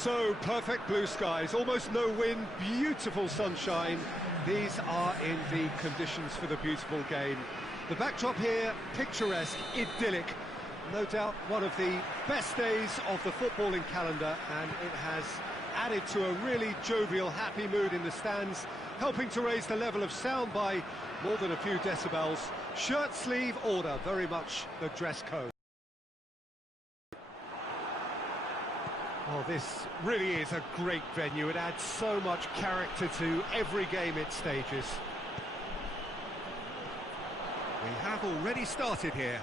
So, perfect blue skies, almost no wind, beautiful sunshine. These are indeed conditions for the beautiful game. The backdrop here, picturesque, idyllic. No doubt one of the best days of the footballing calendar, and it has added to a really jovial, happy mood in the stands, helping to raise the level of sound by more than a few decibels. Shirt sleeve order, very much the dress code. Oh, this really is a great venue. It adds so much character to every game it stages. We have already started here.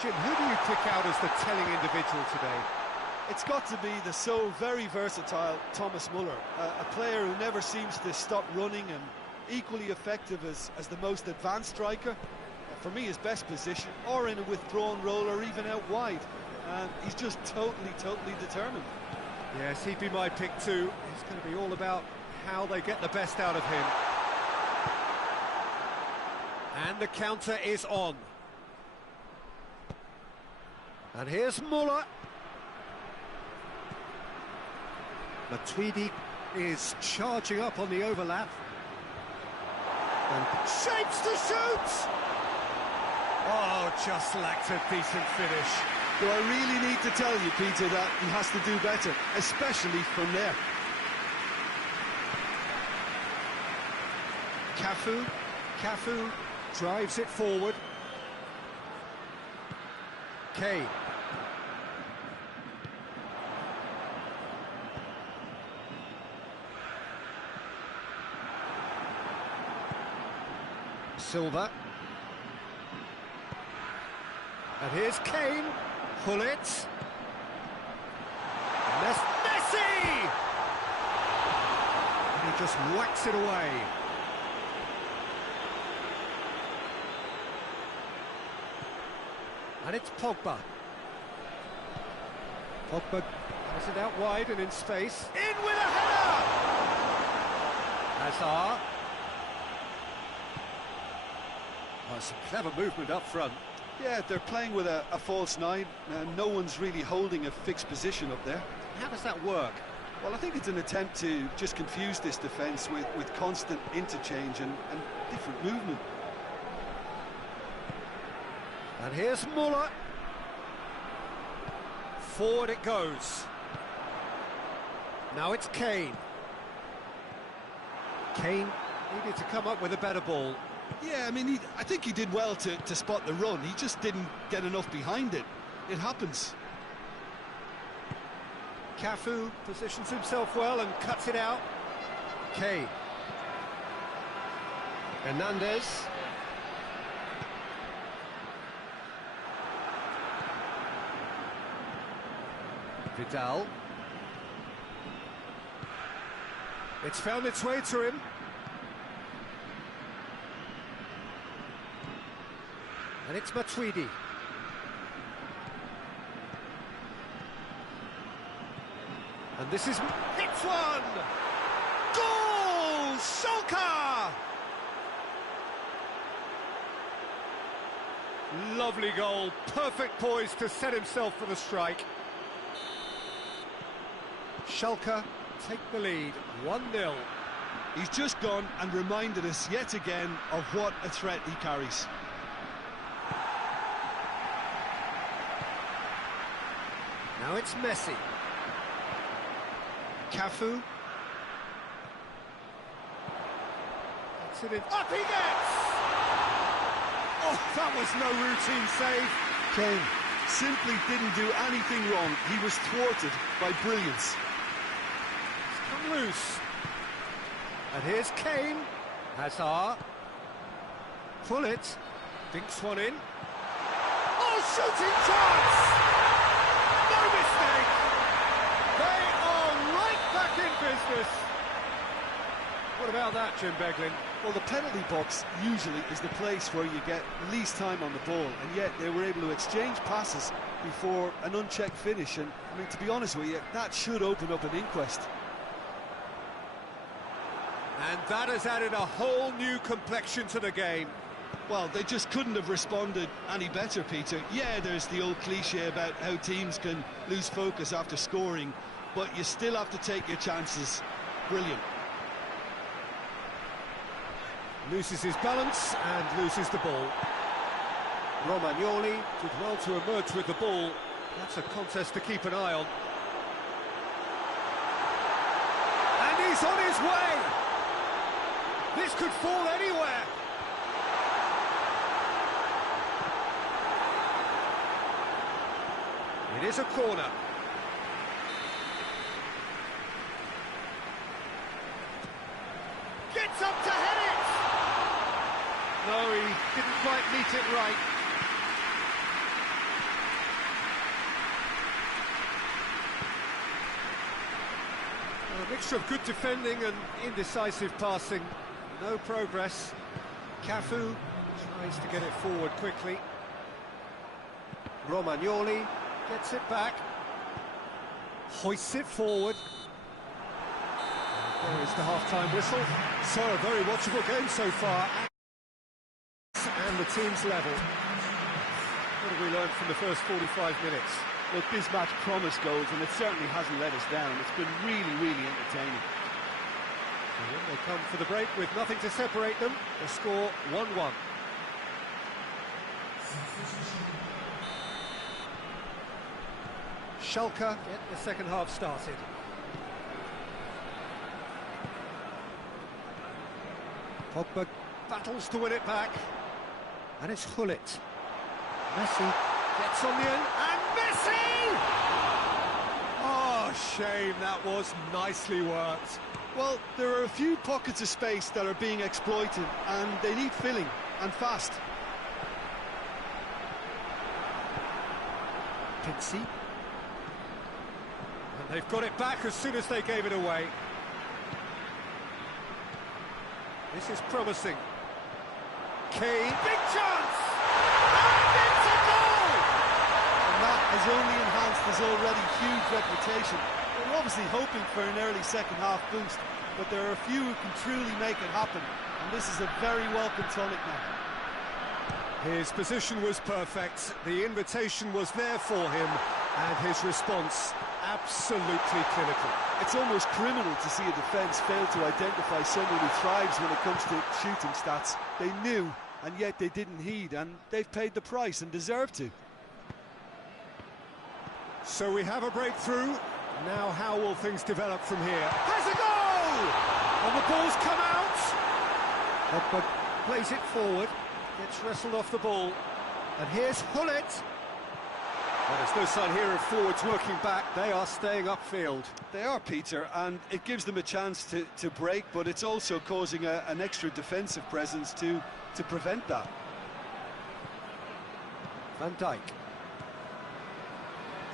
Jim, who do you pick out as the telling individual today? It's got to be the so very versatile Thomas Muller, a player who never seems to stop running and equally effective as the most advanced striker. For me, his best position, or in a withdrawn role, or even out wide. He's just totally determined. Yes, he'd be my pick too. It's going to be all about how they get the best out of him. And the counter is on. And here's Muller. Matuidi is charging up on the overlap. And shapes to shoot! Oh, just lacked a decent finish. Do I really need to tell you, Peter, that he has to do better, especially from there? Cafu drives it forward. Kane. Silva. And here's Kane. Pull it. Messi! And he just whacks it away. And it's Pogba. Pogba has it out wide and in space. In with a header! Hazard. Oh, some clever movement up front. Yeah, they're playing with a false nine, and no one's really holding a fixed position up there. How does that work? Well, I think it's an attempt to just confuse this defence with constant interchange and different movement. And here's Muller. Forward it goes. Now it's Kane. Kane needed to come up with a better ball. Yeah, I mean, I think he did well to spot the run. He just didn't get enough behind it. It happens. Cafu positions himself well and cuts it out. Kane. Hernandez. Vidal. It's found its way to him. And it's Matuidi. And this is... Hits one! Goal! Schalke! Lovely goal. Perfect poise to set himself for the strike. Schalke take the lead, 1-0. He's just gone and reminded us yet again of what a threat he carries. Now it's Messi. Cafu. Gets it in. Up he gets! Oh, that was no routine save. Kane simply didn't do anything wrong. He was thwarted by brilliance. It's come loose. And here's Kane. Hazard. Pull it. Dinks one in. Oh, shooting chance! No mistake! They are right back in business! What about that, Jim Beglin? Well, the penalty box usually is the place where you get least time on the ball, and yet they were able to exchange passes before an unchecked finish, and I mean, to be honest with you, that should open up an inquest. And that has added a whole new complexion to the game. Well, they just couldn't have responded any better, Peter. Yeah, there's the old cliche about how teams can lose focus after scoring, but you still have to take your chances. Brilliant. Loses his balance and loses the ball. Romagnoli did well to emerge with the ball. That's a contest to keep an eye on. And he's on his way! This could fall anywhere! It is a corner. Gets up to head it! No, he didn't quite meet it right. A mixture of good defending and indecisive passing. No progress. Cafu tries to get it forward quickly. Romagnoli gets it back. Hoists it forward. There is the half-time whistle. So, a very watchable game so far. And the team's level. What have we learned from the first 45 minutes? Look, this match promised goals, and it certainly hasn't let us down. It's been really, really entertaining. And they come for the break with nothing to separate them. The score 1-1. Schalke get the second half started. Pogba battles to win it back. And it's Hullet. Messi gets on the end, and Messi! Oh, shame, that was nicely worked. Well, there are a few pockets of space that are being exploited, and they need filling, and fast. Pixie. And they've got it back as soon as they gave it away. This is promising. Kane, big chance! And it's a goal! And that has only enhanced his already huge reputation. They're obviously hoping for an early second-half boost, but there are a few who can truly make it happen, and this is a very welcome tonic now. His position was perfect, the invitation was there for him, and his response absolutely clinical. It's almost criminal to see a defence fail to identify someone who thrives when it comes to shooting stats. They knew, and yet they didn't heed, and they've paid the price and deserve to. So we have a breakthrough. Now how will things develop from here? Has a goal! And the ball's come out! Pogba plays it forward, gets wrestled off the ball, and here's Hullet. Well, there's no sign here of forwards working back. They are staying upfield. They are, Peter, and it gives them a chance to break, but it's also causing an extra defensive presence to prevent that. Van Dijk.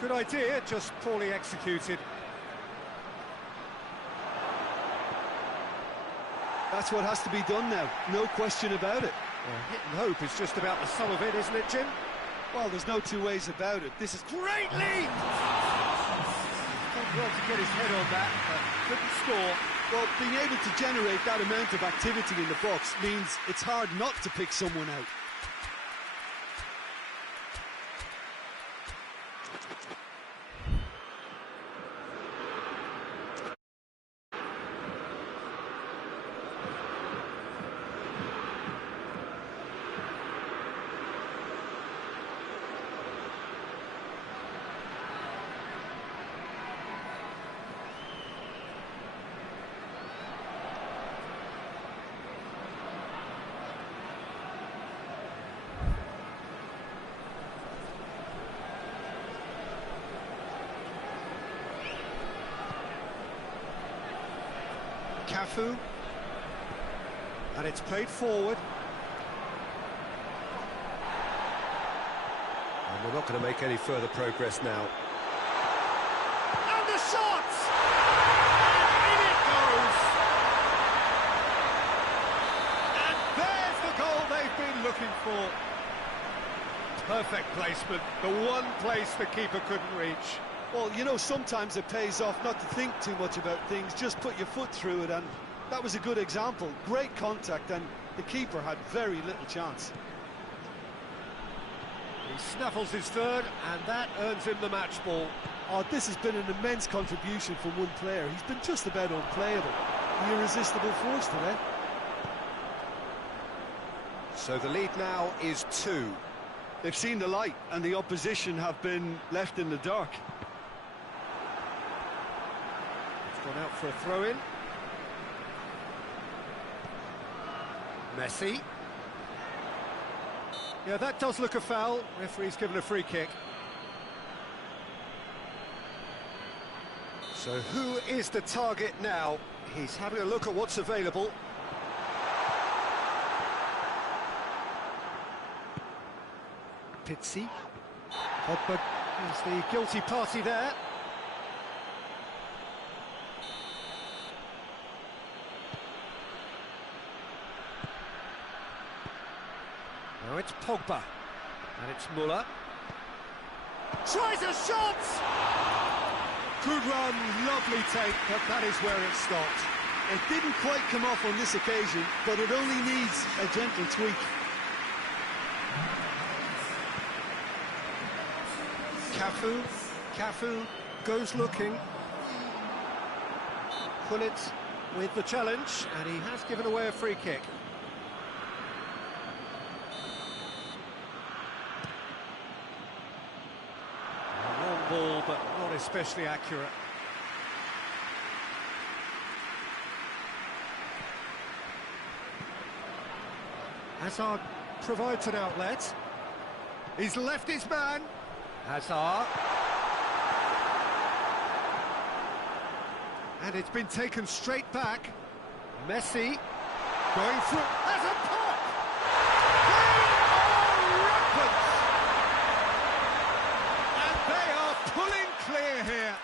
Good idea, just poorly executed. That's what has to be done now, no question about it. Well, hit and hope is just about the sum of it, isn't it, Jim? Well, there's no two ways about it. This is great lead! Done well to get his head on that, but couldn't score. Well, being able to generate that amount of activity in the box means it's hard not to pick someone out. Cafu, and it's played forward. And we're not going to make any further progress now. And the shot! And in it goes! And there's the goal they've been looking for. Perfect placement, the one place the keeper couldn't reach. Well, you know, sometimes it pays off not to think too much about things, just put your foot through it, and That was a good example. Great contact, and the keeper had very little chance. He snaffles his third, and that earns him the match ball. Oh, this has been an immense contribution from one player. He's been just about unplayable. The irresistible force today. So the lead now is 2. They've seen the light, and the opposition have been left in the dark. It's gone out for a throw-in. Messi. Yeah, that does look a foul. Referee's given a free kick. So who is the target now? He's having a look at what's available. Pizzi. Pogba is the guilty party there. Now it's Pogba, and it's Muller. Tries a shot! Good run, lovely take, but that is where it stopped. It didn't quite come off on this occasion, but it only needs a gentle tweak. Cafu goes looking. Gullit with the challenge, and he has given away a free kick. A long ball, but not especially accurate. Hazard provides an outlet. He's left his man. Hazard. And it's been taken straight back. Messi going through. There's a pop! They are rampant! And they are pulling clear here.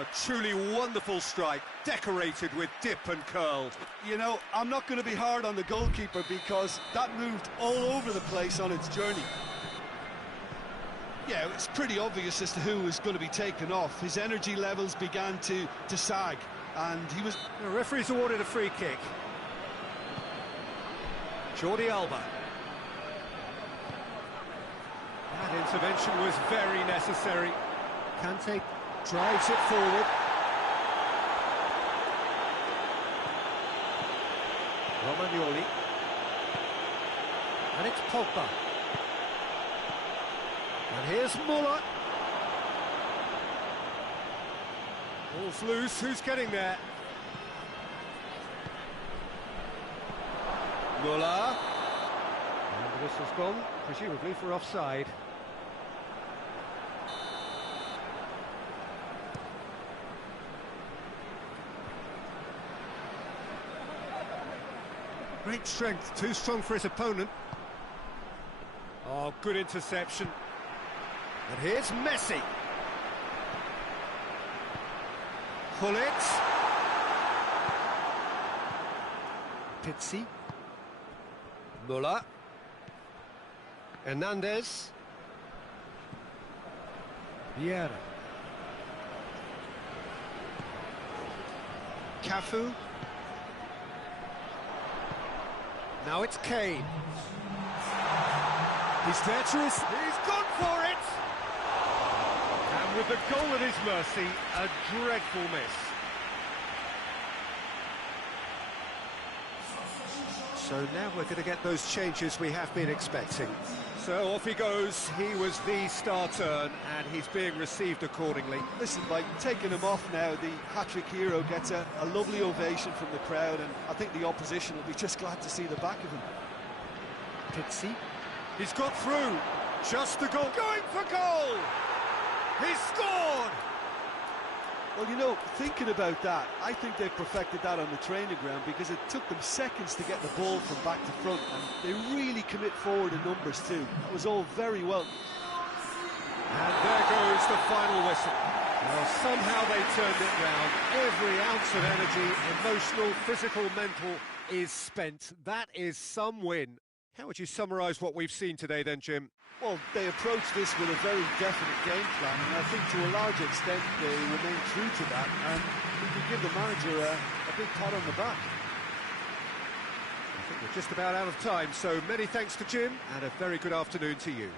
A truly wonderful strike, decorated with dip and curl. You know, I'm not going to be hard on the goalkeeper because that moved all over the place on its journey. Yeah, it's pretty obvious as to who was going to be taken off. His energy levels began to sag, and he was... The referee's awarded a free kick. Jordi Alba. That intervention was very necessary. Kante drives it forward. Romagnoli. And it's Pogba. And here's Muller. Ball's loose, who's getting there? Muller. And the whistle's gone, presumably for offside. Great strength, too strong for his opponent. Oh, good interception. And here's Messi. Gullit. Pizzi. Muller. Hernandez. Vieira. Cafu. Now it's Kane. He's there to his... He's gone for it! And with the goal at his mercy, a dreadful miss. So now we're going to get those changes we have been expecting. So off he goes. He was the star turn, and he's being received accordingly. Listen, by taking him off now, the hat-trick hero gets a lovely ovation from the crowd, and I think the opposition will be just glad to see the back of him. Pizzi. He's got through. Just the goal. Going for goal! He's scored! Well, you know, thinking about that, I think they've perfected that on the training ground because it took them seconds to get the ball from back to front, and they really commit forward in numbers too. That was all very well. And there goes the final whistle. Well, somehow they turned it round. Every ounce of energy, emotional, physical, mental, is spent. That is some win. How would you summarise what we've seen today then, Jim? Well, they approached this with a very definite game plan, and I think to a large extent they remain true to that, and we could give the manager a big pat on the back. I think we're just about out of time, so many thanks to Jim, and a very good afternoon to you.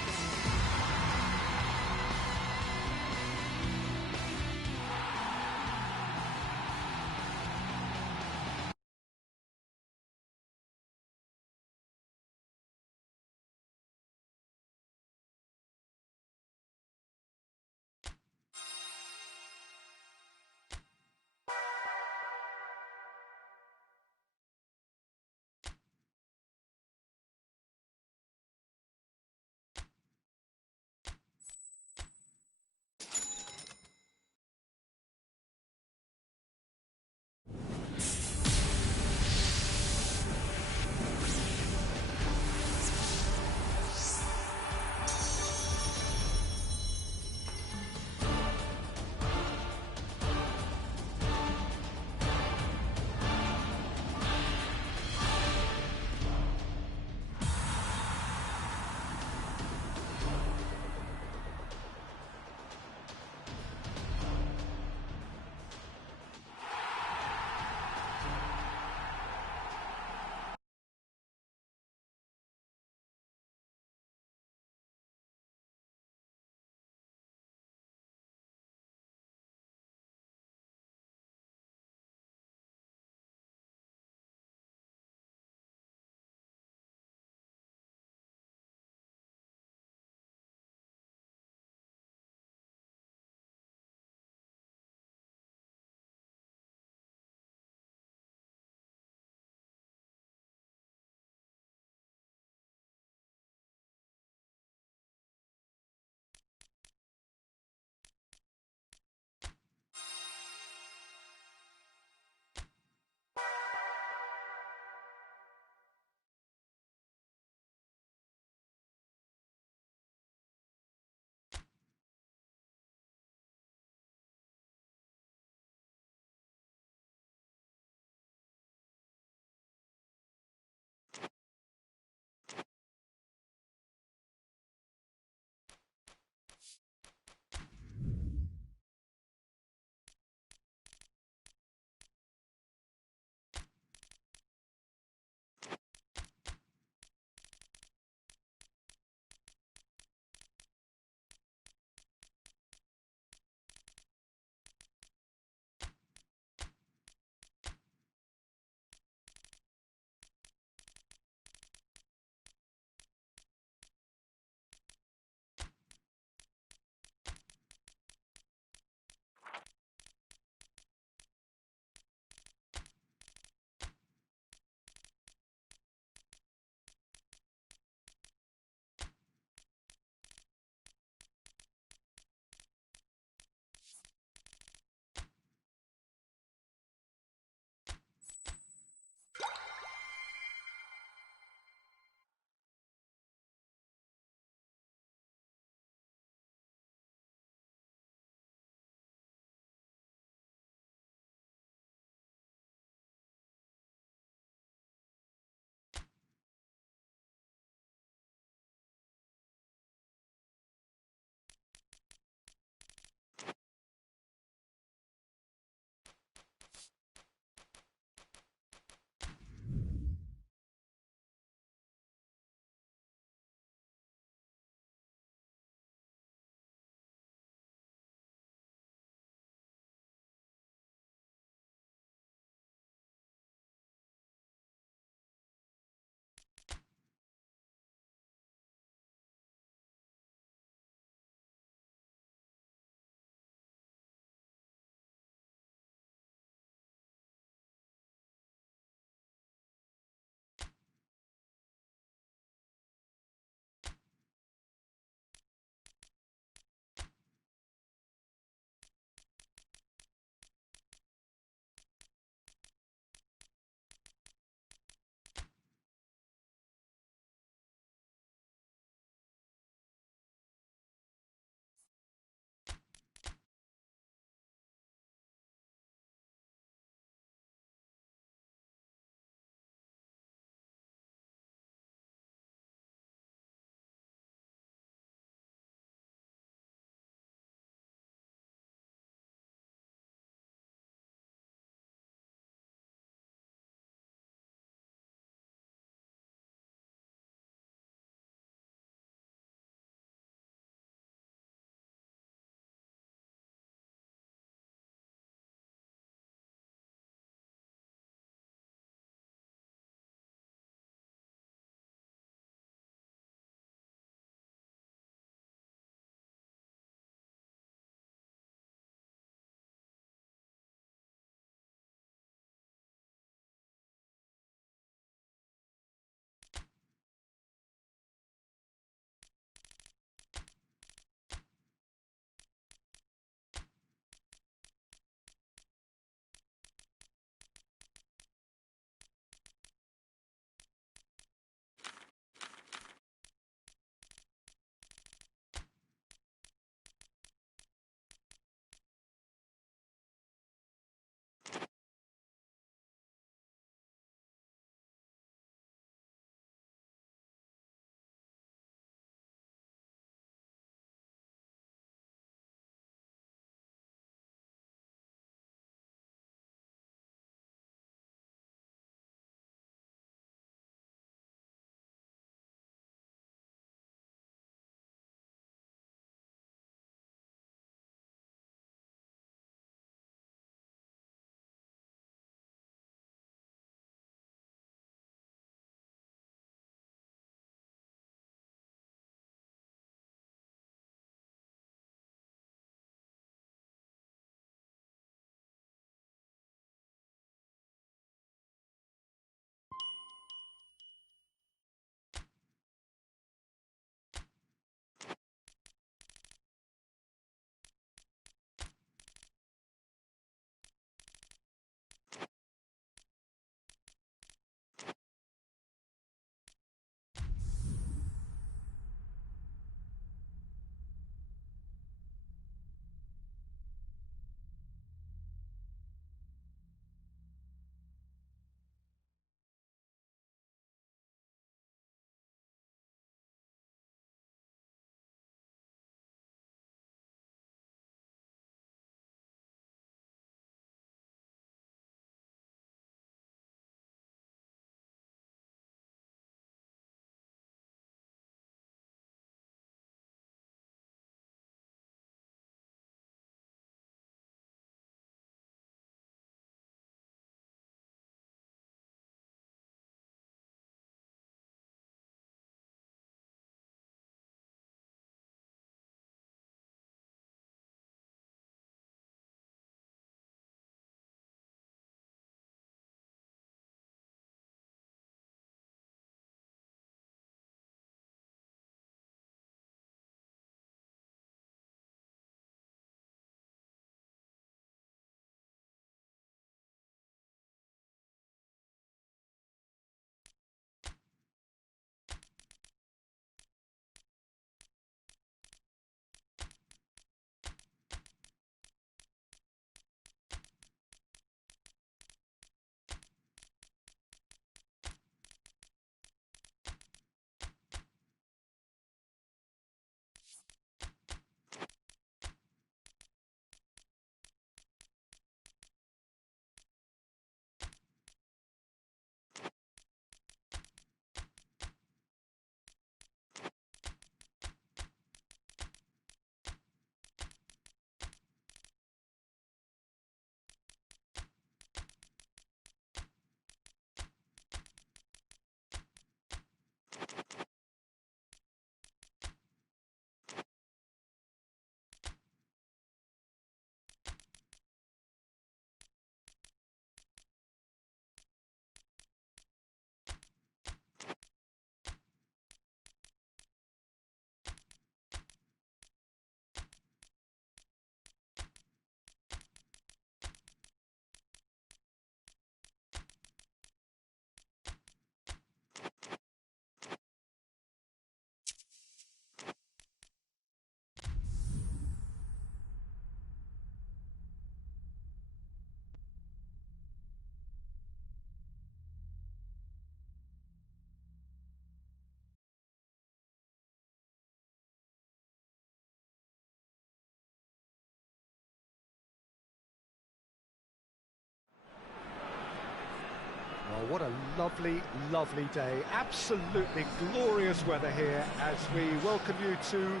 lovely, lovely day. Absolutely glorious weather here as we welcome you to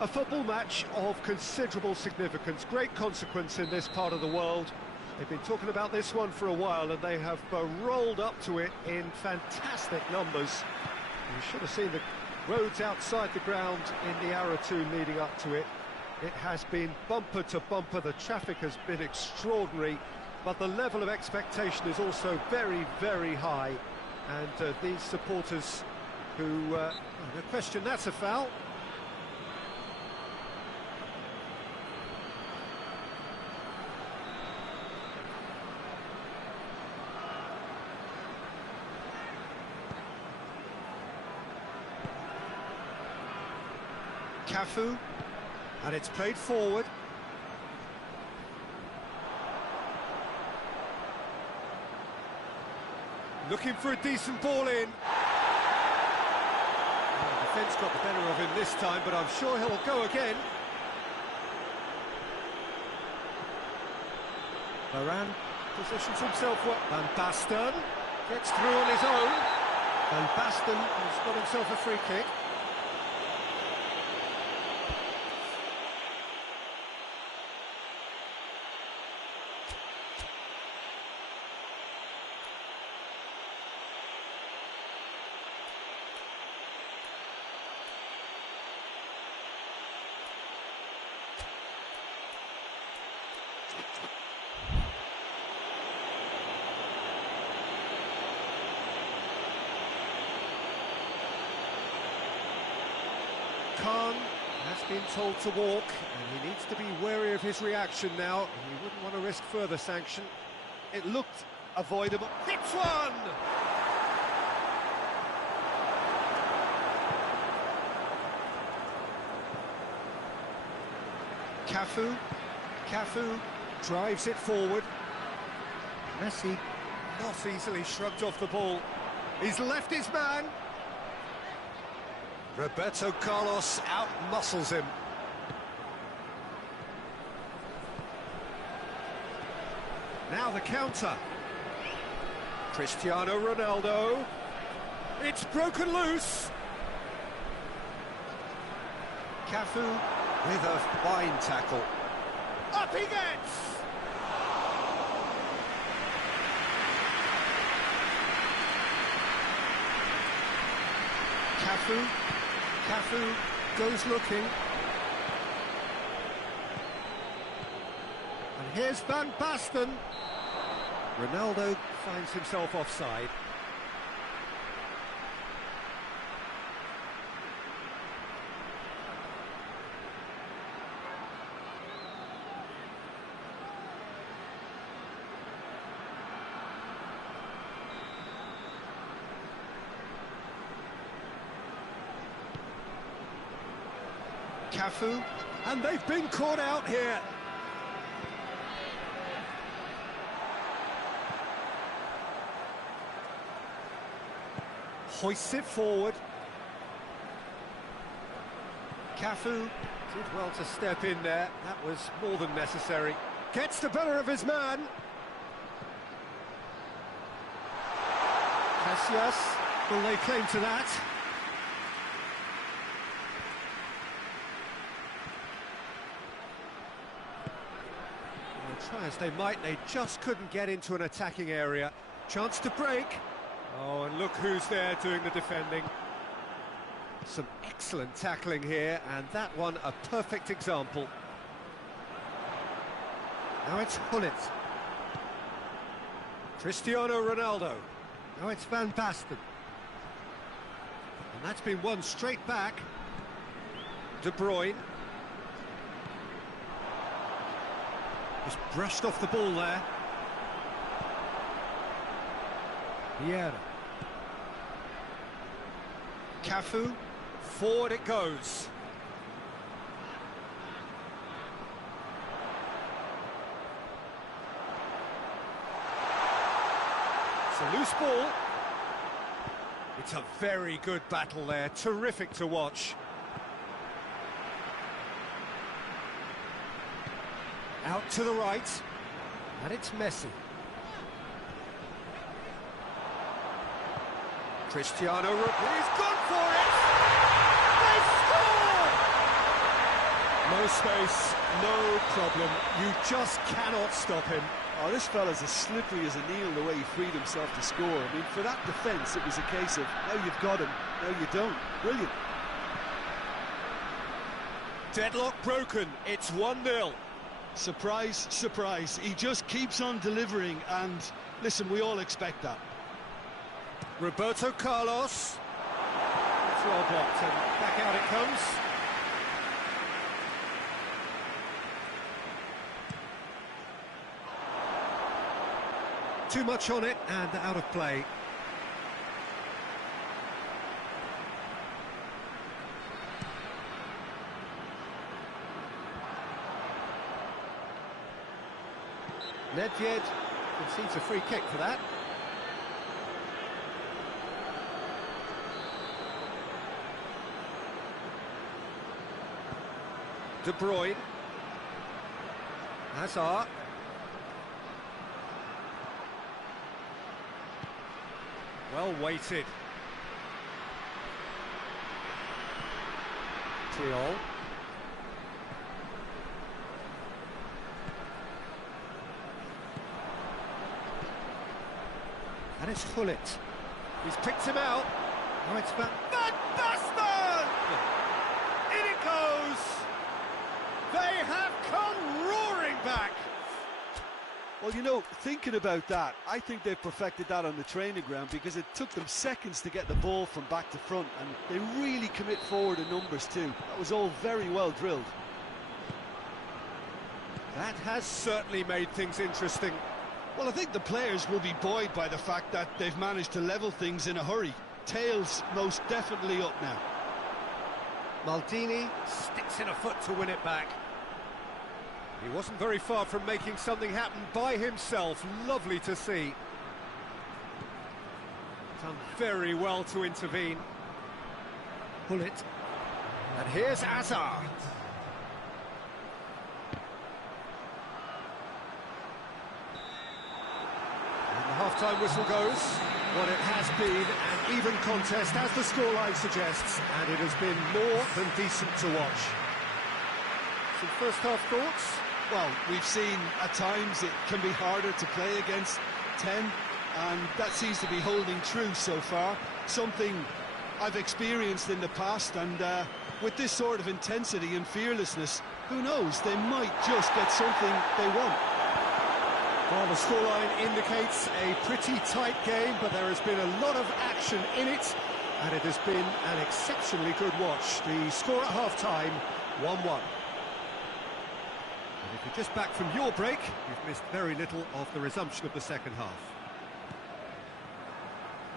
a football match of considerable significance, great consequence in this part of the world. They've been talking about this one for a while and they have rolled up to it in fantastic numbers. You should have seen the roads outside the ground in the hour or two leading up to it. It has been bumper to bumper, the traffic has been extraordinary, but the level of expectation is also very, very high. And these supporters who, no question, that's a foul. Cafu, and it's played forward. Looking for a decent ball in. Well, the defence got the better of him this time, but I'm sure he'll go again. Varane positions himself well. Van Basten gets through on his own. Van Basten has got himself a free kick. Khan has been told to walk, and he needs to be wary of his reaction now. He wouldn't want to risk further sanction. It looked avoidable. Hits one! Cafu drives it forward. Messi not easily shrugged off the ball. He's left his man. Roberto Carlos out-muscles him. Now the counter. Cristiano Ronaldo. It's broken loose. Cafu with a fine tackle. Up he gets! Cafu goes looking. And here's Van Basten. Ronaldo finds himself offside. Cafu, and they've been caught out here. Hoists it forward. Cafu did well to step in there. That was more than necessary. Gets the better of his man. Casillas, will lay claim to that? Try as they might, they just couldn't get into an attacking area. Chance to break. Oh, and look who's there doing the defending. Some excellent tackling here, and that one a perfect example. Now it's Hullet. Cristiano Ronaldo. Now it's Van Basten. And that's been won straight back. De Bruyne. Just brushed off the ball there. Vieira. Cafu. Forward it goes. It's a loose ball. It's a very good battle there. Terrific to watch. Out to the right, and it's Messi. Cristiano, he's gone for it! They score! No space, no problem. You just cannot stop him. Oh, this fella's as slippery as a needle the way he freed himself to score. I mean, for that defence, it was a case of, now you've got him, now you don't. Brilliant. Deadlock broken, it's 1-0. Surprise, surprise. He just keeps on delivering, and listen, we all expect that. Roberto Carlos. It's well blocked, and back out it comes. Too much on it, and out of play. Nedved concedes a free kick for that. De Bruyne. Hazard. Well weighted. Triol. And it's Hullet. He's picked him out. Now it's back. Van Basten! In it goes! They have come roaring back! Well, you know, thinking about that, I think they've perfected that on the training ground, because it took them seconds to get the ball from back to front, and they really commit forward in numbers too. That was all very well drilled. That has certainly made things interesting. Well, I think the players will be buoyed by the fact that they've managed to level things in a hurry. Tails most definitely up now. Maldini sticks in a foot to win it back. He wasn't very far from making something happen by himself. Lovely to see. Done very well to intervene. Hullet. And here's Hazard. Half-time whistle goes. What it has been an even contest, as the scoreline suggests, and it has been more than decent to watch. Some first-half thoughts? Well, we've seen at times it can be harder to play against 10, and that seems to be holding true so far. Something I've experienced in the past, and with this sort of intensity and fearlessness, who knows, they might just get something they want. Well, the scoreline indicates a pretty tight game, but there has been a lot of action in it, and it has been an exceptionally good watch. The score at half-time, 1-1. And if you're just back from your break, you've missed very little of the resumption of the second half.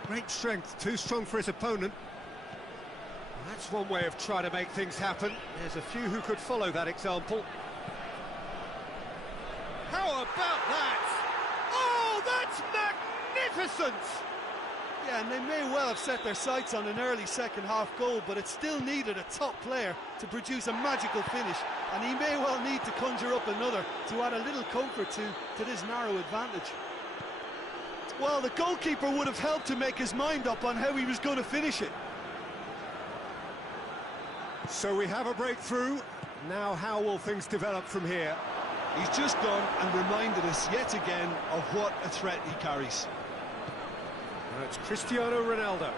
Great strength, too strong for his opponent. Well, that's one way of trying to make things happen. There's a few who could follow that example. How about that? Oh, that's magnificent! Yeah, and they may well have set their sights on an early second-half goal, but it still needed a top player to produce a magical finish, and he may well need to conjure up another to add a little comfort to this narrow advantage. Well, the goalkeeper would have helped to make his mind up on how he was going to finish it. So we have a breakthrough. Now how will things develop from here? He's just gone and reminded us yet again of what a threat he carries. Now it's Cristiano Ronaldo.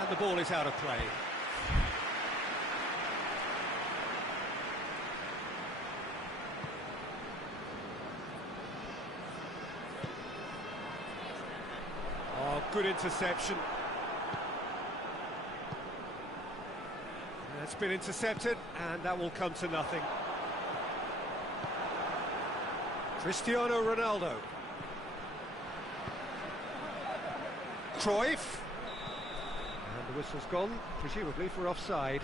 And the ball is out of play. Oh, good interception. That's been intercepted, and that will come to nothing. Cristiano Ronaldo. Cruyff. And the whistle's gone, presumably for offside.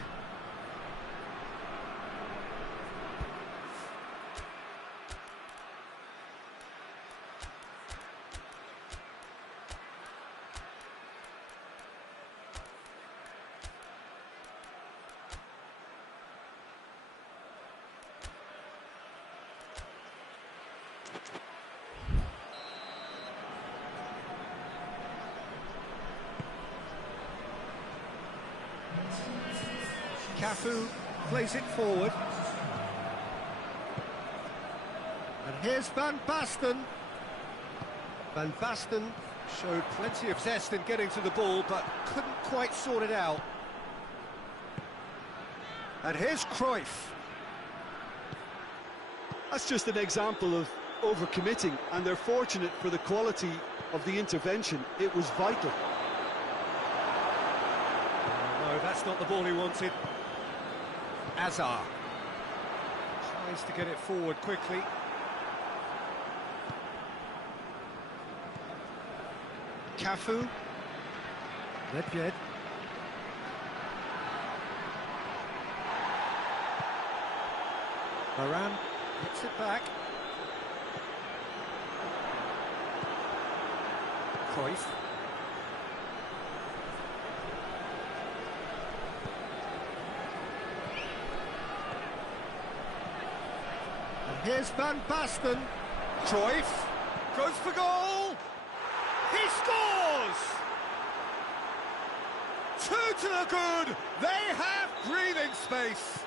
Cafu plays it forward. And here's Van Basten. Van Basten showed plenty of zest in getting to the ball, but couldn't quite sort it out. And here's Cruyff. That's just an example of overcommitting, and they're fortunate for the quality of the intervention. It was vital. No, that's not the ball he wanted. Azar tries to get it forward quickly. Cafu. Nedved. Varane hits it back. Cruyff. And here's Van Basten. Cruyff goes for goal. He scores! 2 to the good. They have breathing space.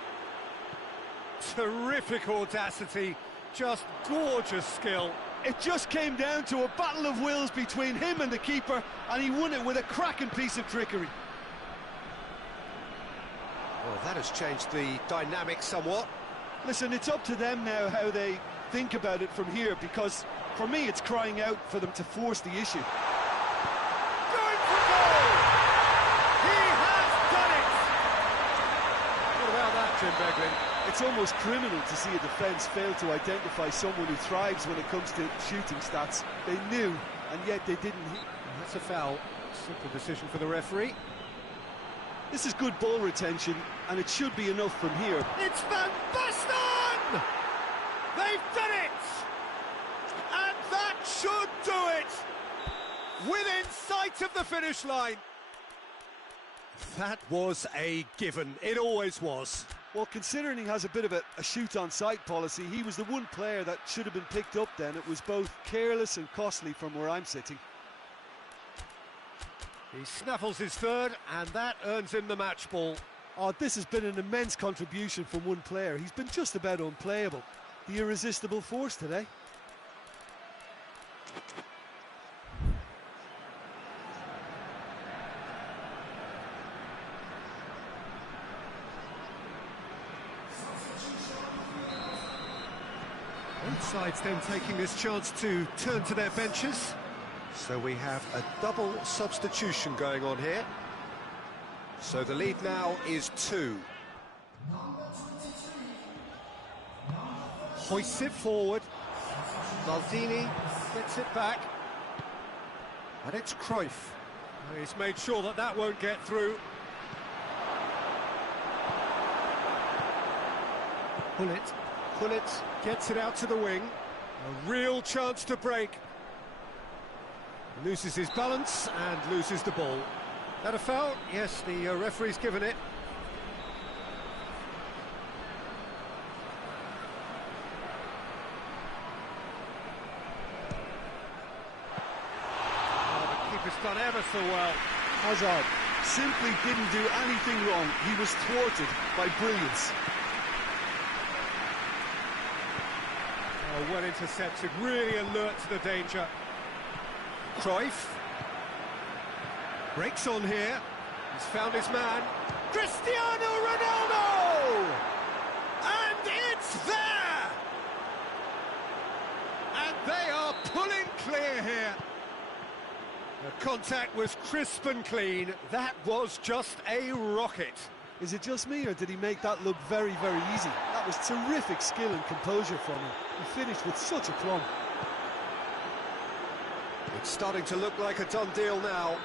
Terrific audacity, just gorgeous skill. It just came down to a battle of wills between him and the keeper, and he won it with a cracking piece of trickery. Well, that has changed the dynamic somewhat. Listen, it's up to them now how they think about it from here, because for me it's crying out for them to force the issue. Going for goal! He has done it! What about that, Jim Beglin? It's almost criminal to see a defence fail to identify someone who thrives when it comes to shooting stats. They knew, and yet they didn't. That's a foul. Simple decision for the referee. This is good ball retention, and it should be enough from here. It's Van Basten! They've done it! And that should do it! Within sight of the finish line. That was a given. It always was. Well, considering he has a bit of a shoot-on-sight policy, he was the one player that should have been picked up then. It was both careless and costly from where I'm sitting. He snaffles his third, and that earns him the match ball. Oh, this has been an immense contribution from one player. He's been just about unplayable. The irresistible force today. Both sides then taking this chance to turn to their benches. So we have a double substitution going on here. So the lead now is 2. Hoists it forward. Maldini gets it back. And it's Cruyff. He's made sure that that won't get through. Pullet gets it out to the wing. A real chance to break. Loses his balance and loses the ball. That a foul? Yes, the referee's given it. Oh, the keeper's done ever so well. Hazard simply didn't do anything wrong. He was thwarted by brilliance. Oh, well intercepted, really alert to the danger. Cruyff breaks on here. He's found his man. Cristiano Ronaldo! And it's there! And they are pulling clear here. The contact was crisp and clean. That was just a rocket. Is it just me, or did he make that look very, very easy? That was terrific skill and composure from him. He finished with such aplomb. It's starting to look like a done deal now.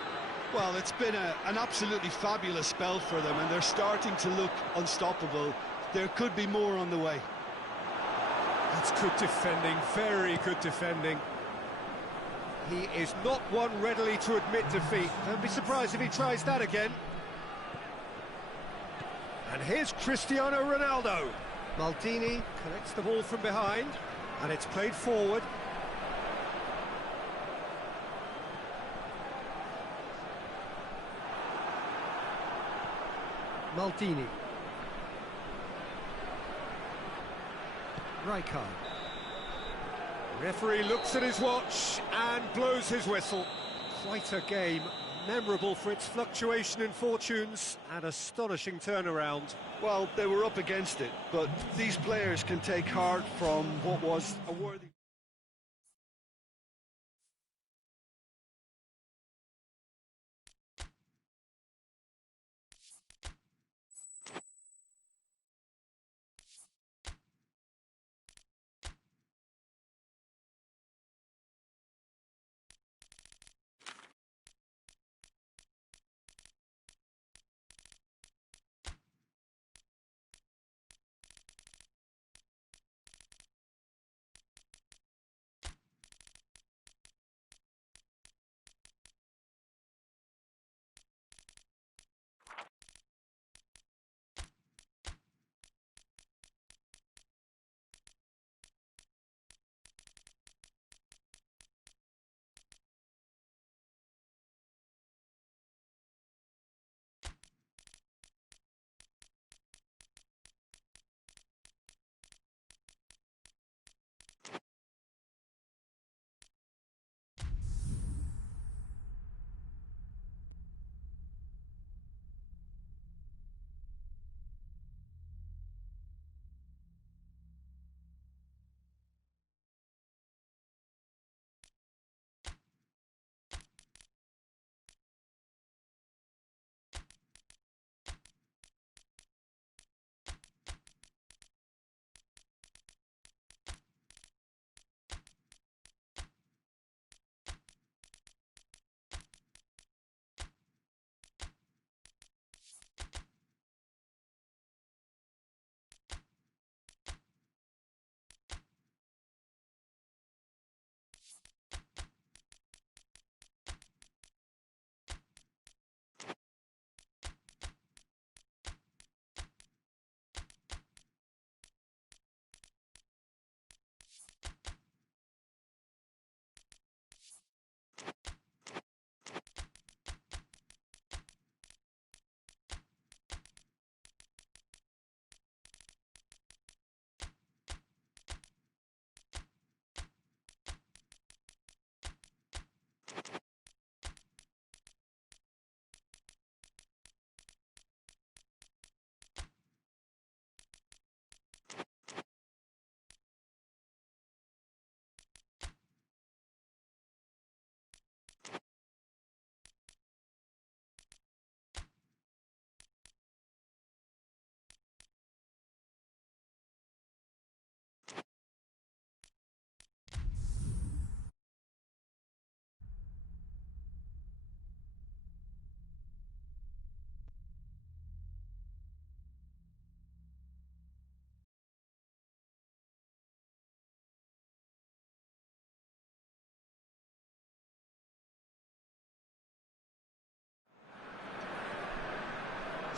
Well, it's been an absolutely fabulous spell for them, and they're starting to look unstoppable. There could be more on the way. That's good defending, very good defending. He is not one readily to admit defeat. Don't be surprised if he tries that again. And here's Cristiano Ronaldo. Maldini collects the ball from behind, and it's played forward. Maldini. Rijkaard. Referee looks at his watch and blows his whistle. Quite a game, memorable for its fluctuation in fortunes and astonishing turnaround. Well, they were up against it, but these players can take heart from what was a worthy...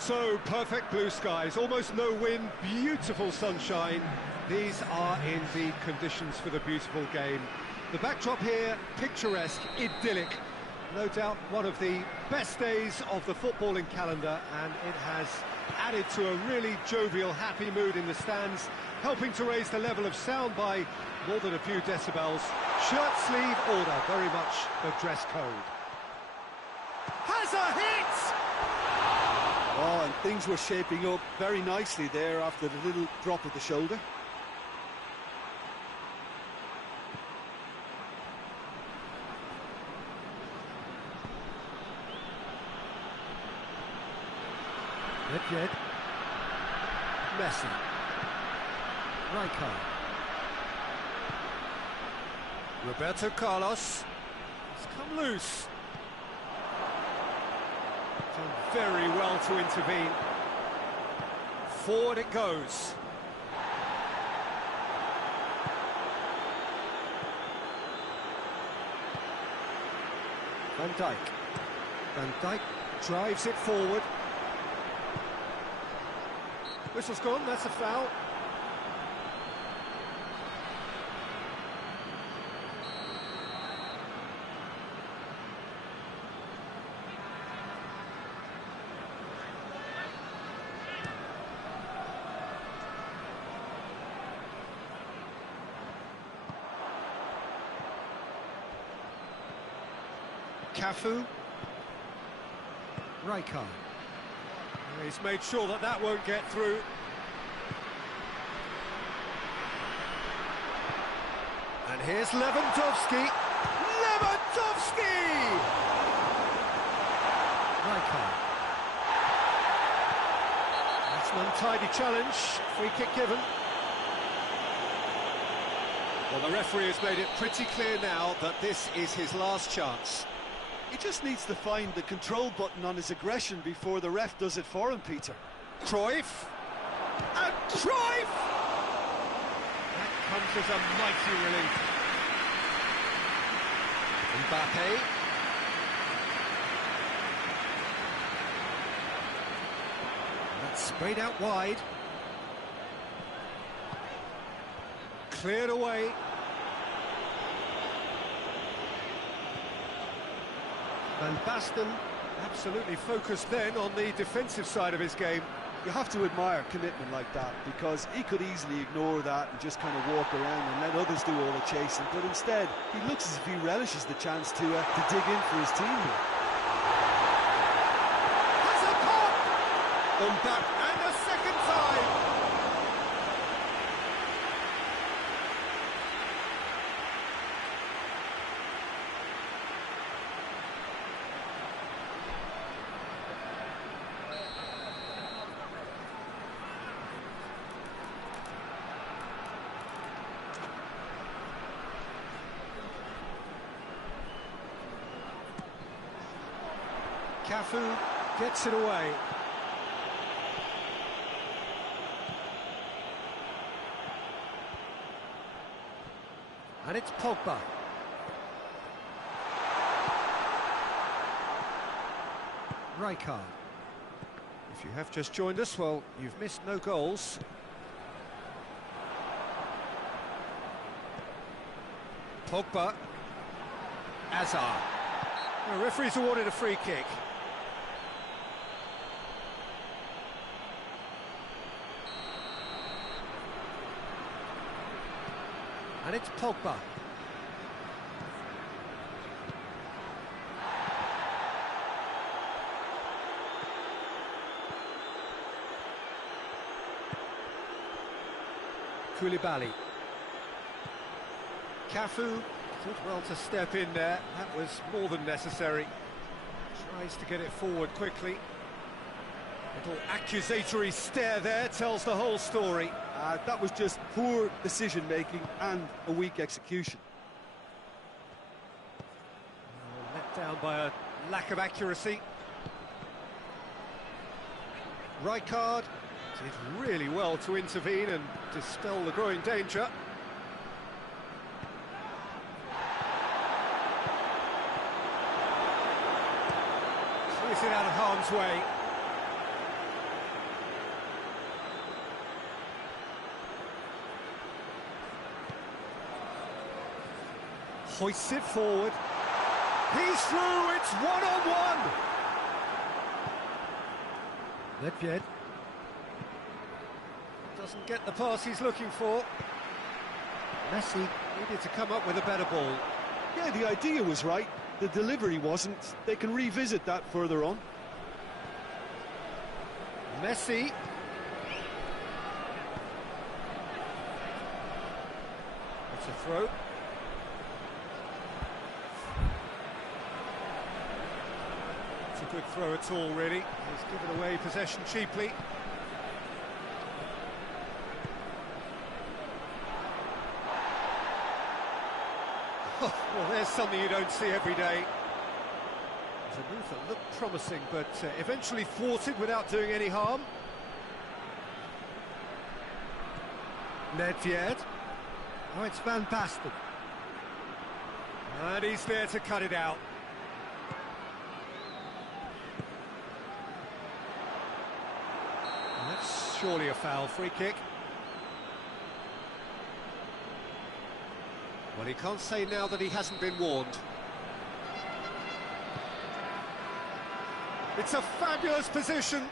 So, perfect blue skies, almost no wind, beautiful sunshine. These are in the conditions for the beautiful game. The backdrop here, picturesque, idyllic. No doubt one of the best days of the footballing calendar, and it has added to a really jovial, happy mood in the stands, helping to raise the level of sound by more than a few decibels. Shirt sleeve order, very much the dress code. Has a hit! Oh, and things were shaping up very nicely there after the little drop of the shoulder. Nedved. Messi. Rijkaard. Roberto Carlos. It's come loose. Done very well to intervene. Forward it goes. Van Dijk. Van Dijk drives it forward. Whistle's gone, that's a foul. Cafu. Rijkaard. He's made sure that that won't get through. And here's Lewandowski. Lewandowski! Rijkaard. That's an untidy challenge. Free kick given. Well, the referee has made it pretty clear now that this is his last chance. He just needs to find the control button on his aggression before the ref does it for him, Peter. Cruyff. And Cruyff! That comes as a mighty relief. Mbappe. That's sprayed out wide. Cleared away. Van Basten absolutely focused then on the defensive side of his game. You have to admire commitment like that, because he could easily ignore that and just kind of walk around and let others do all the chasing, but instead he looks as if he relishes the chance to dig in for his team here. Has a pop! Mbappe, and a second time! Cafu gets it away. And it's Pogba. Rijkaard. If you have just joined us, well, you've missed no goals. Pogba. Hazard. The referee's awarded a free kick. And it's Pogba. Koulibaly. Cafu did well to step in there. That was more than necessary. Tries to get it forward quickly. Little accusatory stare there tells the whole story. That was just poor decision-making and a weak execution. Let down by a lack of accuracy. Rijkaard did really well to intervene and dispel the growing danger. Clears it out of harm's way. Hoists it forward. He's through, it's one-on-one! Nedved doesn't get the pass he's looking for. Messi needed to come up with a better ball. Yeah, the idea was right, the delivery wasn't. They can revisit that further on. Messi. It's a throw. It's a good throw at all, really. He's given away possession cheaply. Oh, well, there's something you don't see every day. It's a move that looked promising, but eventually thwarted without doing any harm. Nedved. Oh, it's Van Basten. And he's there to cut it out. And that's surely a foul. Free kick. Well, he can't say now that he hasn't been warned. It's a fabulous position.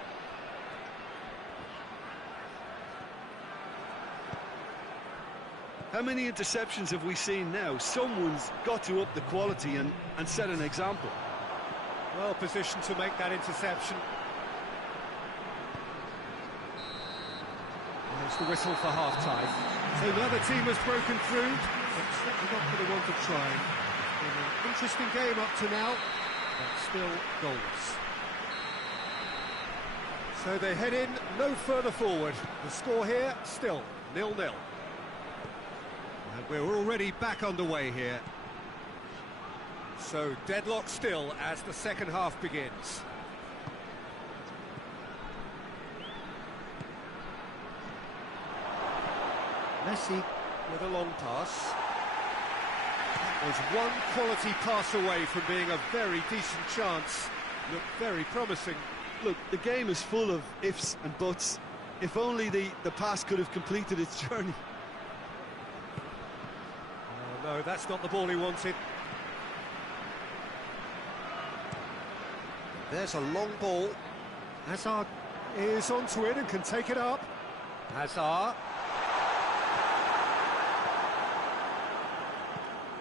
How many interceptions have we seen now? Someone's got to up the quality and set an example. Well positioned to make that interception. There's the whistle for half-time. So now the team has broken through, but certainly not for the want of trying. It's been an interesting game up to now, but still goalless. So they head in no further forward. The score here, still 0-0. And we're already back underway here. So deadlock still as the second half begins. Messi with a long pass. That was one quality pass away from being a very decent chance. Looked very promising. Look, the game is full of ifs and buts. If only the pass could have completed its journey. Oh, no, that's not the ball he wanted. There's a long ball. Hazard is onto it and can take it up. Hazard.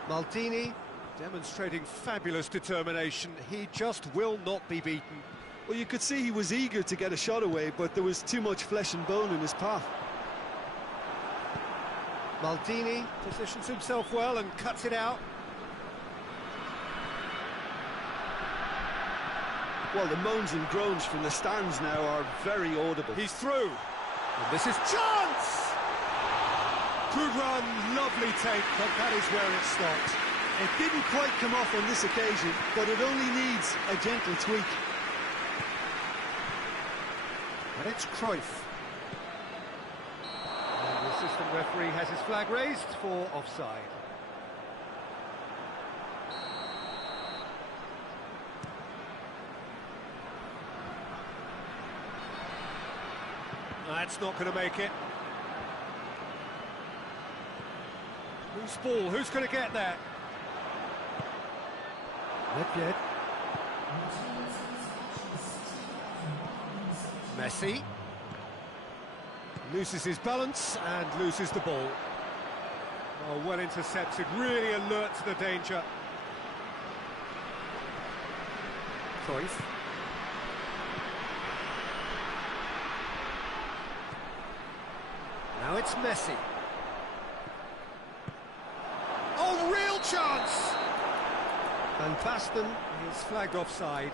Maldini demonstrating fabulous determination. He just will not be beaten. Well, you could see he was eager to get a shot away, but there was too much flesh and bone in his path. Maldini positions himself well and cuts it out. Well, the moans and groans from the stands now are very audible. He's through. And this is chance! Good run, lovely take, but that is where it stopped. It didn't quite come off on this occasion, but it only needs a gentle tweak. And it's Cruyff. And the assistant referee has his flag raised for offside. That's not going to make it. Loose ball, who's going to get that? Not yet. Messi loses his balance and loses the ball. Oh, well intercepted, really alert to the danger. Cruyff. Now it's Messi. Oh, real chance! And Basten is flagged offside.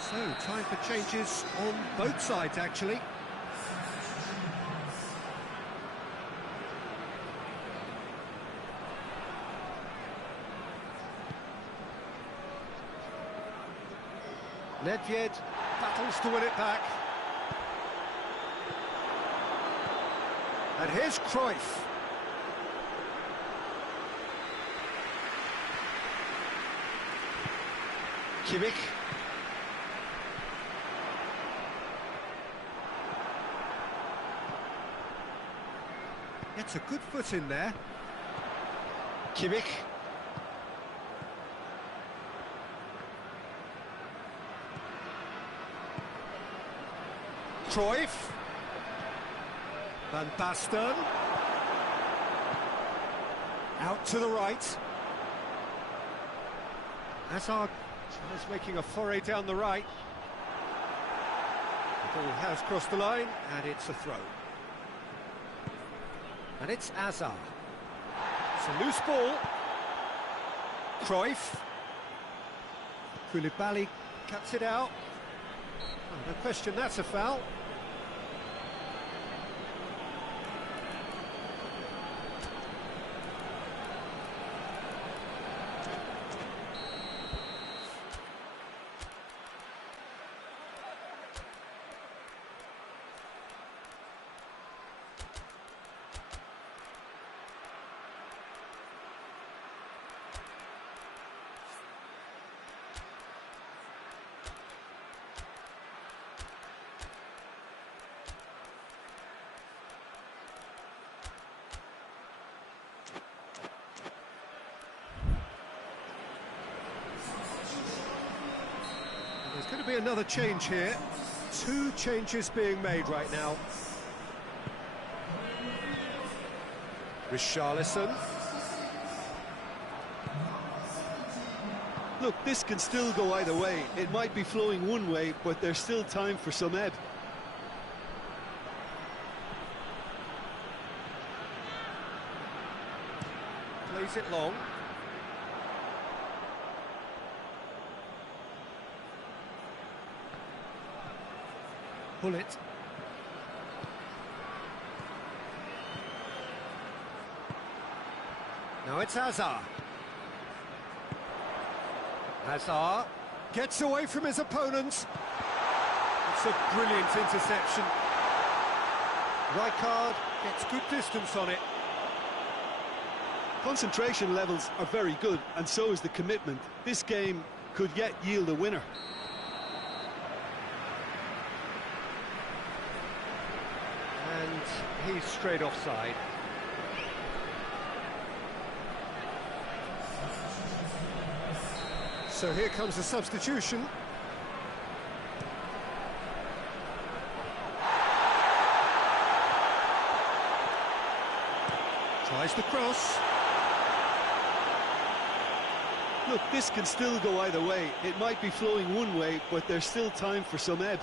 So, time for changes on both sides, actually. Nedved battles to win it back. And here's Cruyff. Kimmich. Gets a good foot in there. Kimmich. Cruyff. Van Basten. Out to the right. Hazard is making a foray down the right. The ball has crossed the line, and it's a throw. And it's Hazard. It's a loose ball. Cruyff. Koulibaly cuts it out. Oh, no question, that's a foul. to be another change here. Two changes being made right now. Richarlison. Look, this can still go either way. It might be flowing one way, but there's still time for some ebb. Plays it long. Pull it. Now it's Hazard. Hazard gets away from his opponents. It's a brilliant interception. Rijkaard gets good distance on it. Concentration levels are very good, and so is the commitment. This game could yet yield a winner. And he's straight offside. So here comes the substitution. Tries the cross. Look, this can still go either way. It might be flowing one way, but there's still time for some ebb.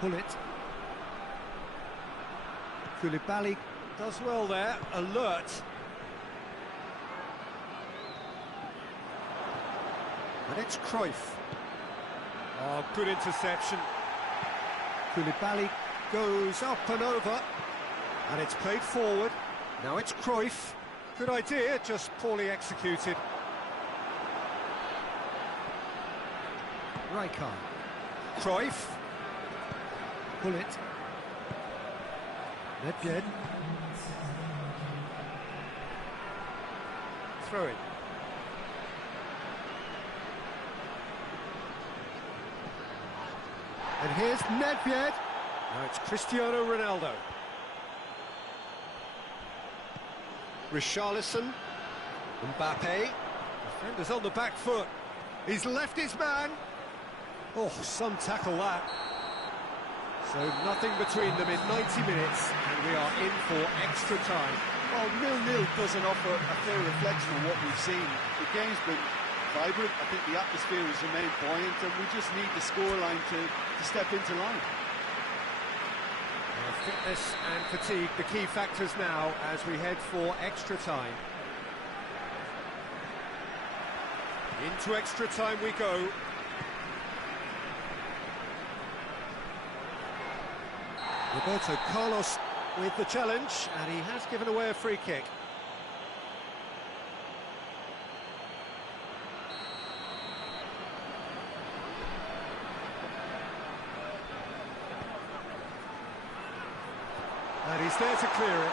Pull it. Koulibaly does well there, alert. And it's Cruyff. Oh, good interception. Koulibaly goes up and over, and it's played forward. Now it's Cruyff. Good idea, just poorly executed. Rijkaard. Cruyff. Pull it. Nedved. Throw it. And here's Nedved. Now it's Cristiano Ronaldo. Richarlison. Mbappe. Defender's on the back foot. He's left his man. Oh, some tackle that. So nothing between them in 90 minutes, and we are in for extra time. Well, 0-0 doesn't offer a fair reflection of what we've seen. The game's been vibrant. I think the atmosphere has remained buoyant, and we just need the scoreline to step into line. Fitness and fatigue, the key factors now as we head for extra time. Into extra time we go. Roberto Carlos with the challenge, and he has given away a free kick. And he's there to clear it.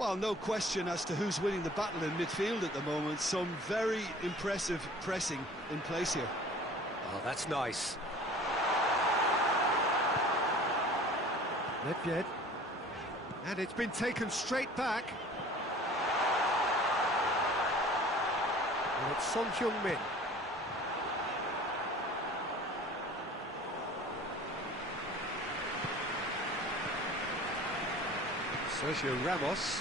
Well, no question as to who's winning the battle in midfield at the moment. Some very impressive pressing in place here. Oh, that's nice. Nedved. And it's been taken straight back. And it's Son Heung-min. Sergio Ramos.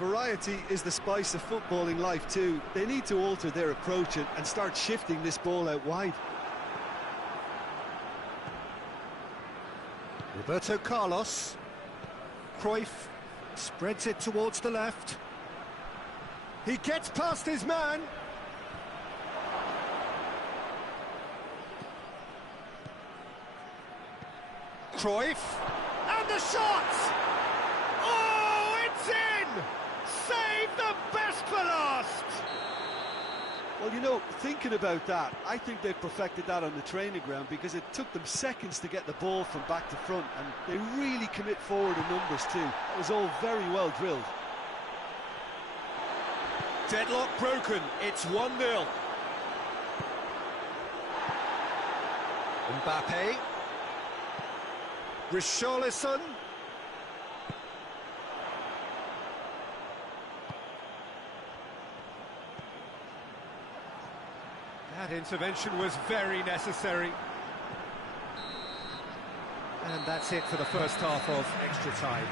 Variety is the spice of footballing life too. They need to alter their approach and start shifting this ball out wide. Roberto Carlos. Cruyff spreads it towards the left. He gets past his man. Cruyff, and the shot! Oh, it's in! Save the best for last! Well, you know, thinking about that, I think they've perfected that on the training ground because it took them seconds to get the ball from back to front, and they really commit forward in numbers too. It was all very well drilled. Deadlock broken, it's 1-0. Mbappe. Richarlison. That intervention was very necessary. And that's it for the first half of extra time.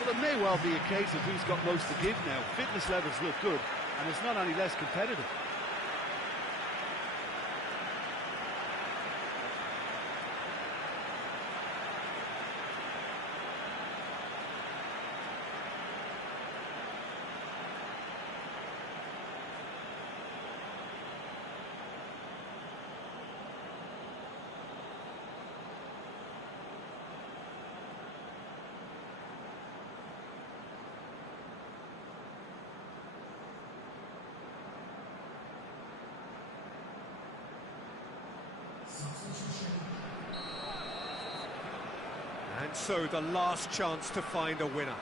Well, it may well be a case of who's got most to give now. Fitness levels look good, and it's not any less competitive. And so the last chance to find a winner.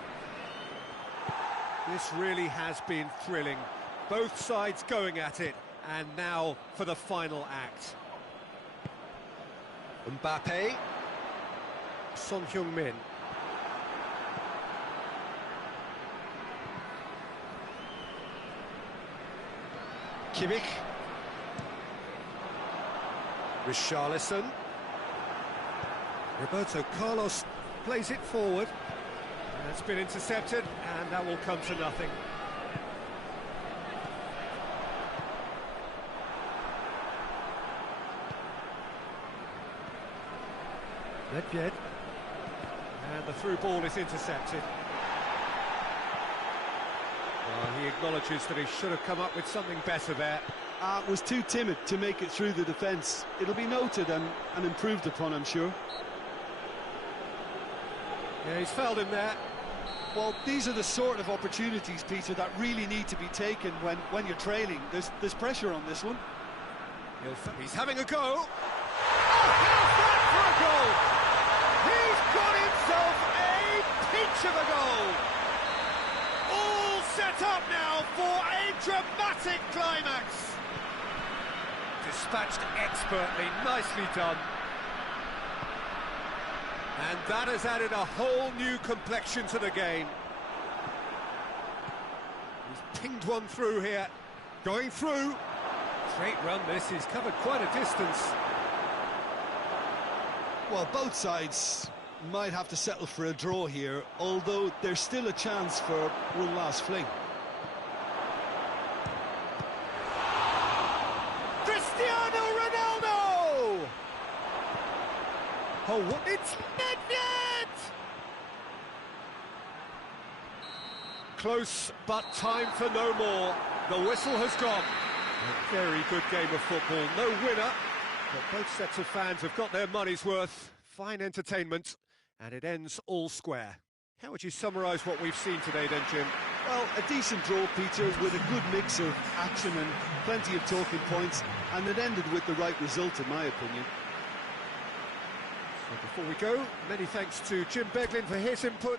This really has been thrilling. Both sides going at it, and now for the final act. Mbappe. Son Heung-min. Kimmich. Richarlison. Roberto Carlos plays it forward. And it's been intercepted, and that will come to nothing. Nedved. And the through ball is intercepted. Well, he acknowledges that he should have come up with something better there. Was too timid to make it through the defence. It'll be noted and improved upon, I'm sure. Yeah, he's fouled him there. Well, these are the sort of opportunities, Peter, that really need to be taken when you're trailing. There's pressure on this one. He's having a go. Oh, how's that for a goal? He's got himself a peach of a goal. All set up now for a dramatic climax. Dispatched expertly, nicely done. And that has added a whole new complexion to the game. He's pinged one through here. Going through. Great run this, he's covered quite a distance. Well, both sides might have to settle for a draw here, although there's still a chance for one last fling. Cristiano Ronaldo! Oh, it's Nedved! Close, but time for no more. The whistle has gone. A very good game of football. No winner, but both sets of fans have got their money's worth. Fine entertainment, and it ends all square. How would you summarise what we've seen today then, Jim? Well, a decent draw, Peter, with a good mix of action and plenty of talking points, and it ended with the right result, in my opinion. So before we go, many thanks to Jim Beglin for his input.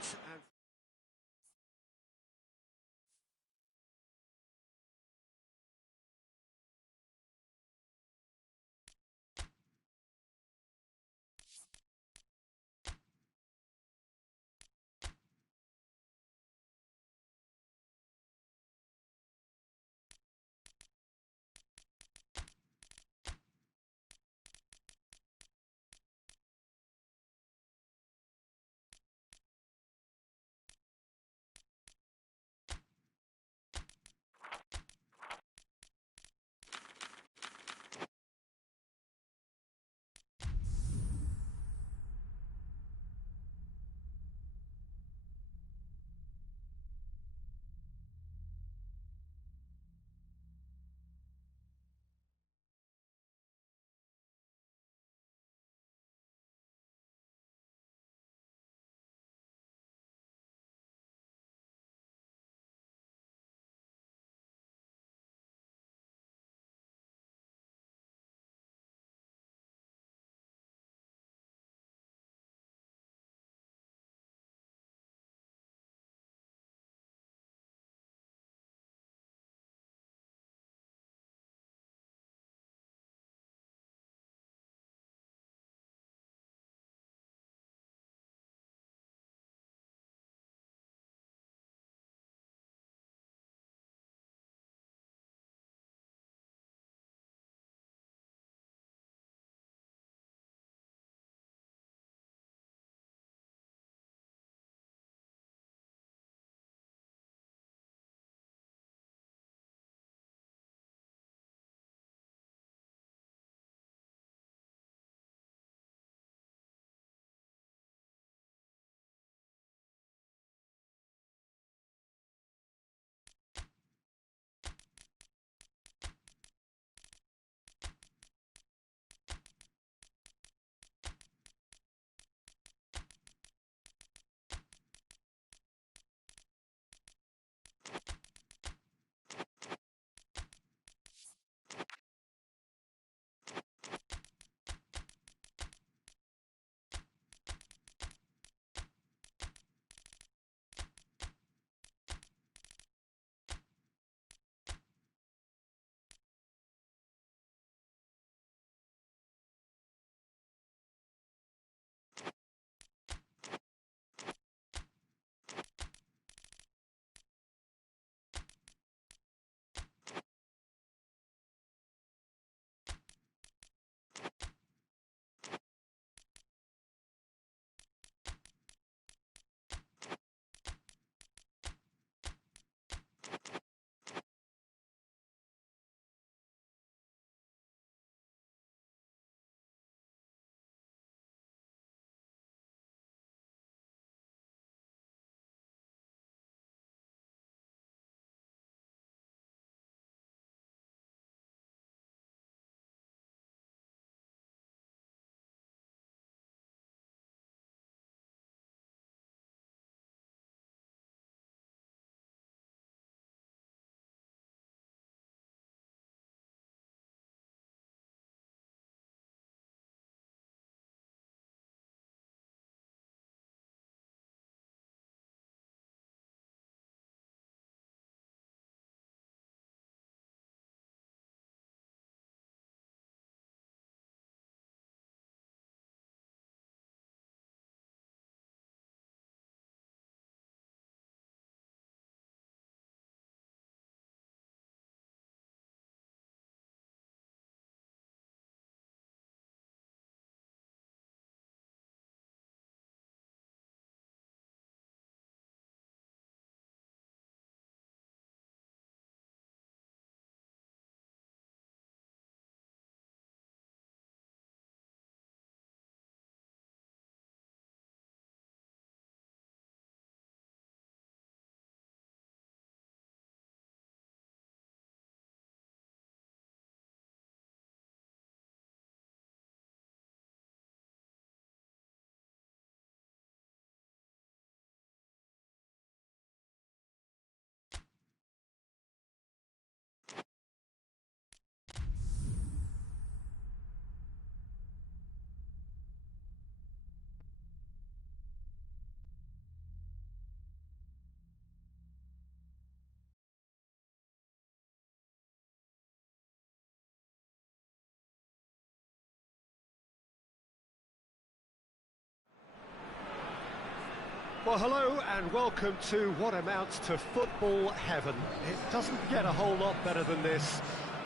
Well, hello and welcome to what amounts to football heaven. It doesn't get a whole lot better than this.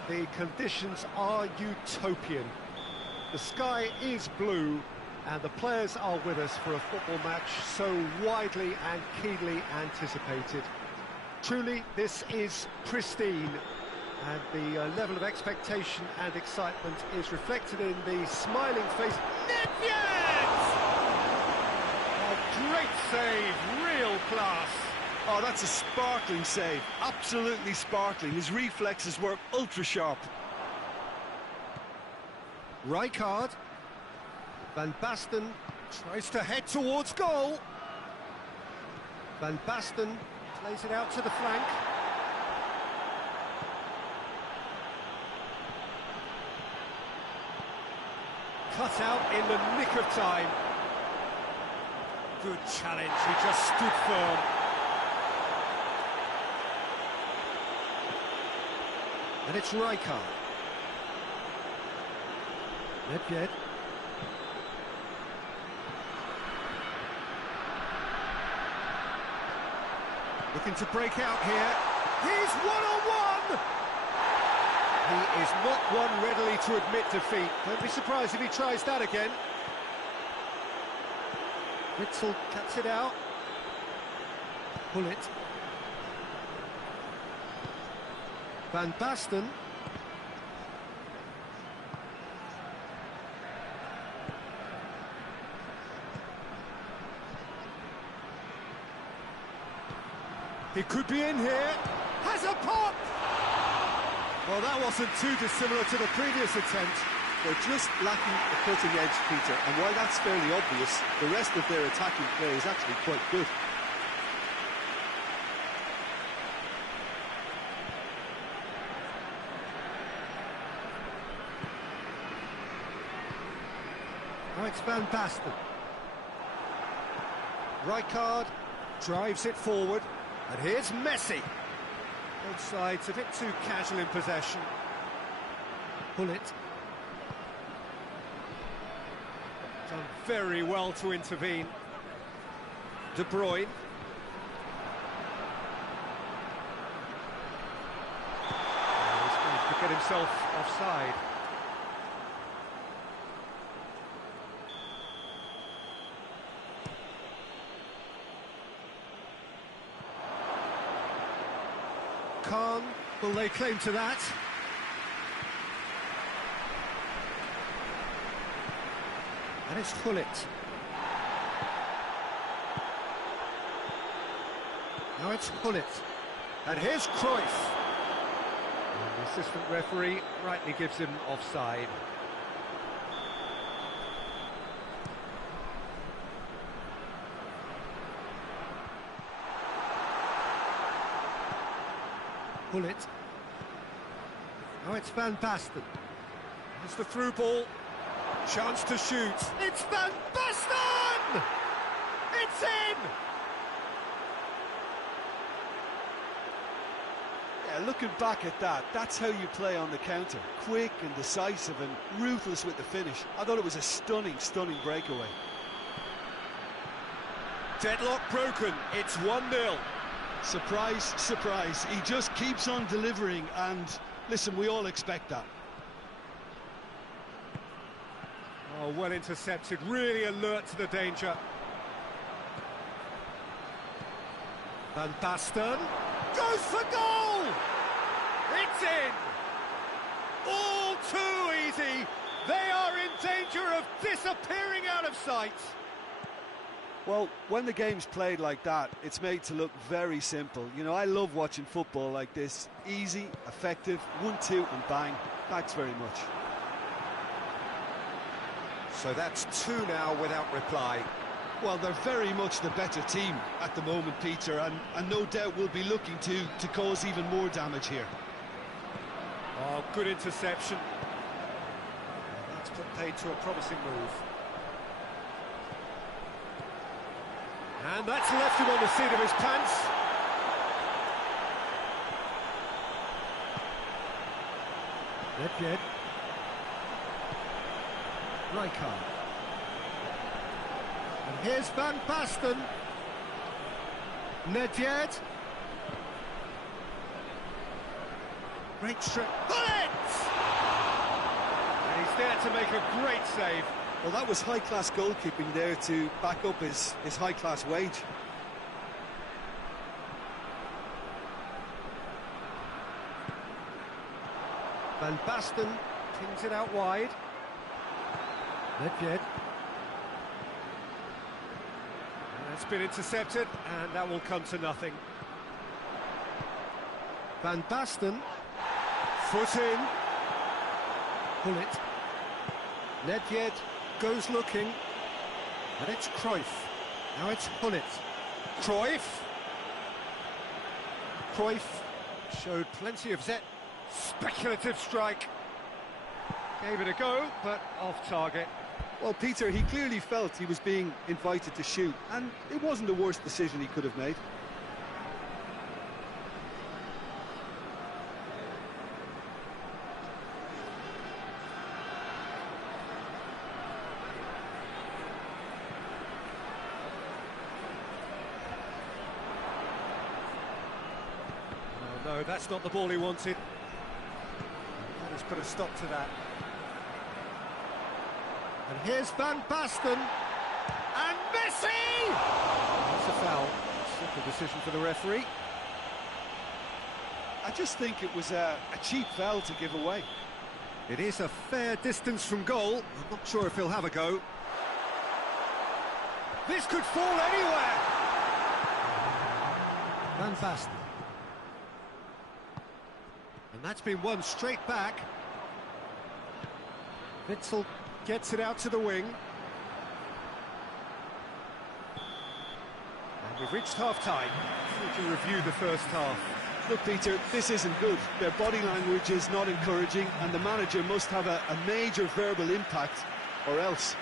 The conditions are utopian. The sky is blue and the players are with us for a football match so widely and keenly anticipated. Truly, this is pristine, and the level of expectation and excitement is reflected in the smiling face. Great save, real class. Oh, that's a sparkling save, absolutely sparkling. His reflexes were ultra sharp. Rijkaard. Van Basten tries to head towards goal. Van Basten plays it out to the flank. Cut out in the nick of time. Good challenge, he just stood firm. And it's Rijkaard. Nedved. Looking to break out here. He's one-on-one! He is not one readily to admit defeat. Don't be surprised if he tries that again. Witzel cuts it out. Pull it. Van Basten. He could be in here. Has a pop! Well, that wasn't too dissimilar to the previous attempt. They're just lacking the cutting edge, Peter, and while that's fairly obvious, the rest of their attacking play is actually quite good. Now it's Van Basten. Rijkaard drives it forward, and here's Messi. Both sides a bit too casual in possession. Pull it. Done very well to intervene. De Bruyne. He's going to get himself offside. Khan will lay claim to that. And it's Gullit. Now it's Gullit. And here's Cruyff. And the assistant referee rightly gives him offside. Gullit. Now it's Van Basten. It's the through ball. Chance to shoot. It's Van Basten! It's in! Yeah, looking back at that, that's how you play on the counter. Quick and decisive and ruthless with the finish. I thought it was a stunning, stunning breakaway. Deadlock broken. It's 1-0. Surprise, surprise. He just keeps on delivering, and listen, we all expect that. Oh, well intercepted, really alert to the danger. Van Basten goes for goal! It's in! All too easy! They are in danger of disappearing out of sight! Well, when the game's played like that, it's made to look very simple. You know, I love watching football like this. Easy, effective, 1-2 and bang. Thanks very much. So that's 2 now without reply. Well, they're very much the better team at the moment, Peter, and no doubt will be looking to cause even more damage here. Oh, good interception. That's put paid to a promising move. And that's left him on the seat of his pants. Nedved. Rijkaard. And here's Van Basten. Nedved. Great strike. Bullets! And he's there to make a great save. Well, that was high-class goalkeeping there to back up his high-class wage. Van Basten pings it out wide. Nedved. It's been intercepted, and that will come to nothing. Van Basten. Foot in. Bullet. Nedved goes looking. And it's Cruyff. Now it's Hullet. Cruyff. Cruyff showed plenty of zet. Speculative strike. Gave it a go, but off target. Well, Peter, he clearly felt he was being invited to shoot, and it wasn't the worst decision he could have made. No, that's not the ball he wanted. That has put a stop to that. And here's Van Basten. And Messi! That's a foul. Simple decision for the referee. I just think it was a cheap foul to give away. It is a fair distance from goal. I'm not sure if he'll have a go. This could fall anywhere! Van Basten. And that's been won straight back. Witsel gets it out to the wing. And we've reached half-time. We can review the first half. Look, Peter, this isn't good. Their body language is not encouraging, and the manager must have a major verbal impact, or else.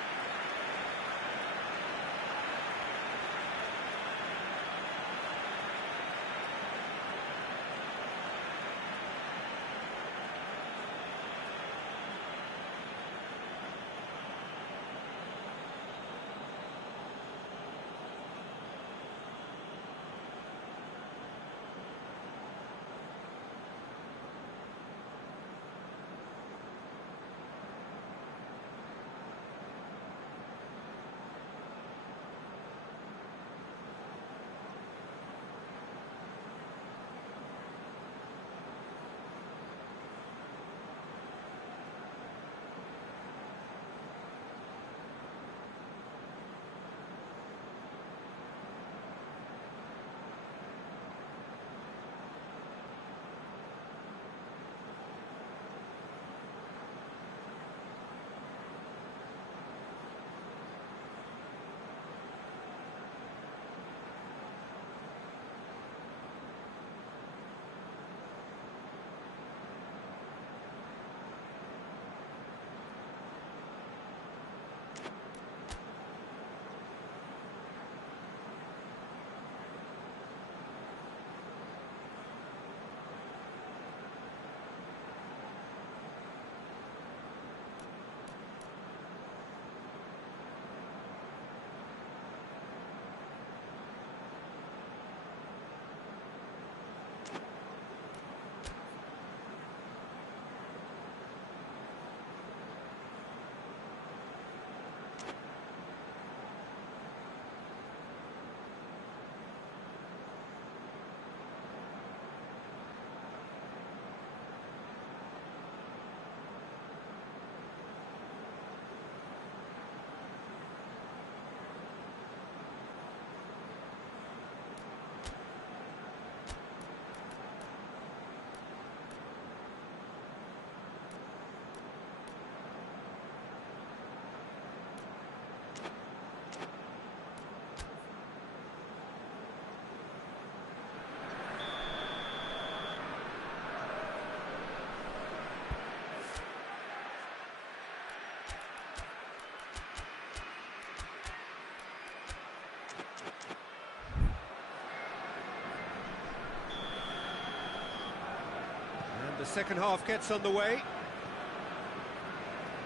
The second half gets underway.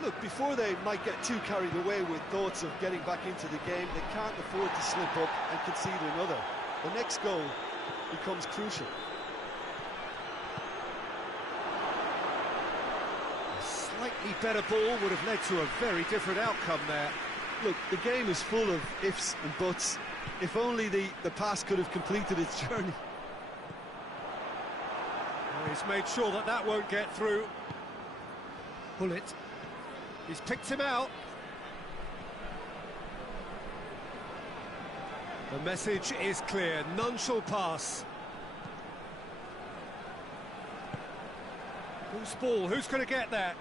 Look, before they might get too carried away with thoughts of getting back into the game, they can't afford to slip up and concede another. the next goal becomes crucial. A slightly better ball would have led to a very different outcome there. Look, the game is full of ifs and buts. If only the pass could have completed its journey. Oh, he's made sure that that won't get through. Pull it. He's picked him out. The message is clear, none shall pass. Whose ball? Who's going to get that?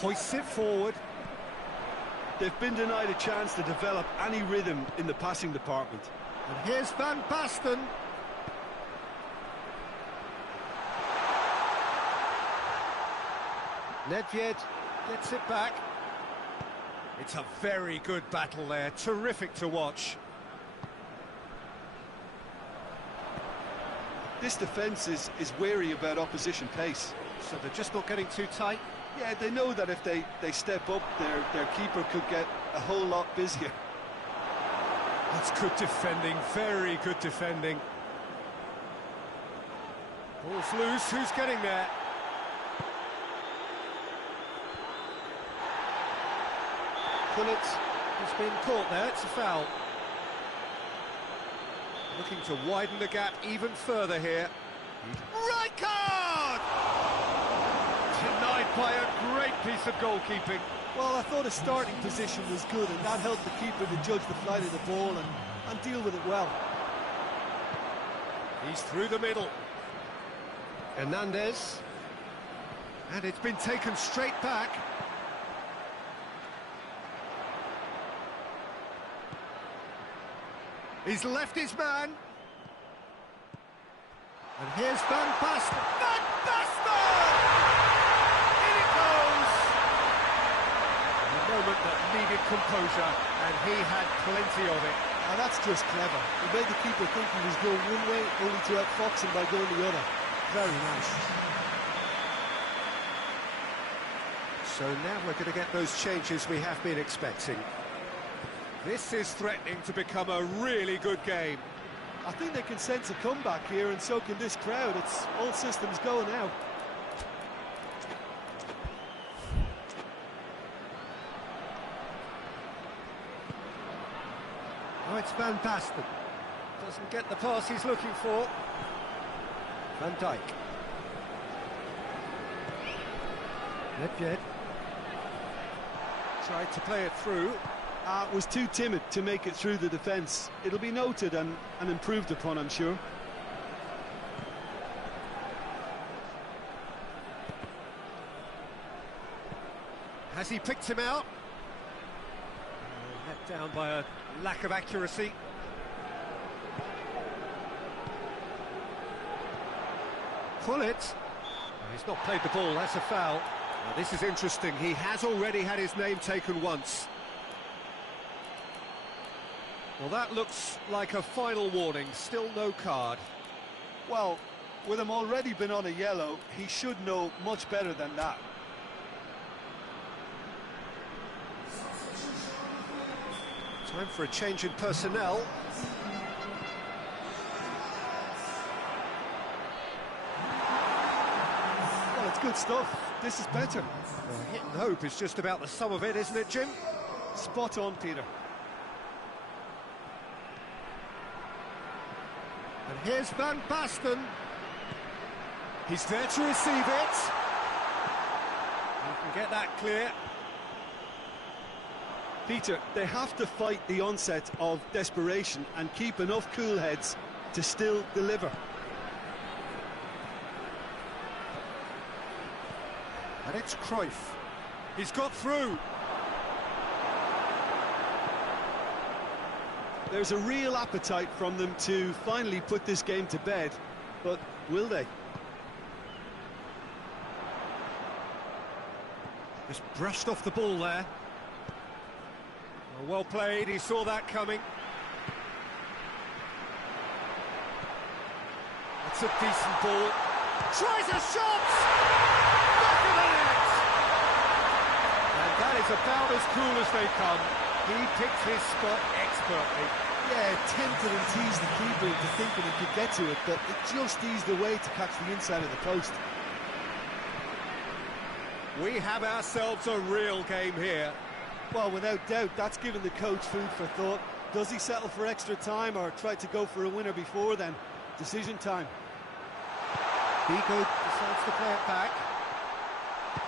Hoists it forward. They've been denied a chance to develop any rhythm in the passing department. And here's Van Basten. Nedved gets it back. It's a very good battle there, terrific to watch. This defence is wary about opposition pace. So they're just not getting too tight? Yeah, they know that if they step up, their keeper could get a whole lot busier. That's good defending, very good defending. Ball's loose, who's getting there? Pullet has been caught there, it's a foul. Looking to widen the gap even further here. Right card! Denied by a great piece of goalkeeping. Well, I thought his starting position was good, and that helped the keeper to judge the flight of the ball and deal with it well. He's through the middle. Hernandez. And it's been taken straight back. He's left his man. And here's Van Basten. Van Basten! In it goes! A moment that needed composure, and he had plenty of it. And that's just clever. He made the keeper think he was going one way, only to outfox him by going the other. Very nice. So now we're going to get those changes we have been expecting. This is threatening to become a really good game. I think they can sense a comeback here, and so can this crowd. It's all systems go now. Oh, it's Van Basten. Doesn't get the pass he's looking for. Van Dijk. Nedved. Tried to play it through. Was too timid to make it through the defence. It'll be noted and improved upon, I'm sure. Has he picked him out? Let down by a lack of accuracy. Pull it. He's not played the ball, that's a foul. Now, this is interesting, he has already had his name taken once. Well, that looks like a final warning, still no card. Well, with him already been on a yellow, he should know much better than that. Time for a change in personnel. Well, it's good stuff. This is better. Well, hit and hope is just about the sum of it, isn't it, Jim? Spot on, Peter. And here's Van Basten. He's there to receive it. You can get that clear. Peter, they have to fight the onset of desperation and keep enough cool heads to still deliver. And it's Cruyff. He's got through. There's a real appetite from them to finally put this game to bed, but will they? Just brushed off the ball there. Well played, he saw that coming. That's a decent ball. Tries a shot! Back of the net! And that is about as cool as they come. He picked his spot expertly. Yeah, tempted and teased the keeper into thinking he could get to it, but it just eased away to catch the inside of the post. We have ourselves a real game here. Well, without doubt, that's given the coach food for thought. Does he settle for extra time or try to go for a winner before then? Decision time. Vigo decides to play it back.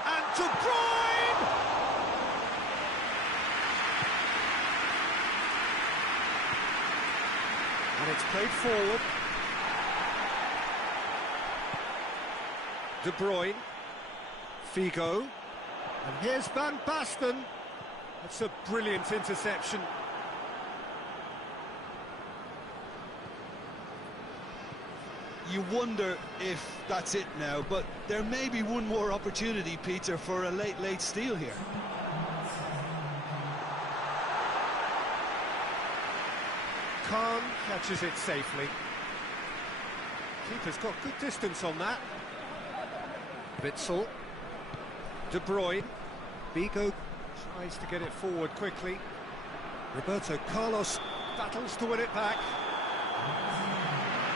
And De Bruyne! And it's played forward. De Bruyne. Figo. And here's Van Basten. That's a brilliant interception. You wonder if that's it now, but there may be one more opportunity, Peter, for a late steal here. Khan catches it safely. Keeper's got good distance on that. Witsel. De Bruyne. Vigo tries to get it forward quickly. Roberto Carlos battles to win it back.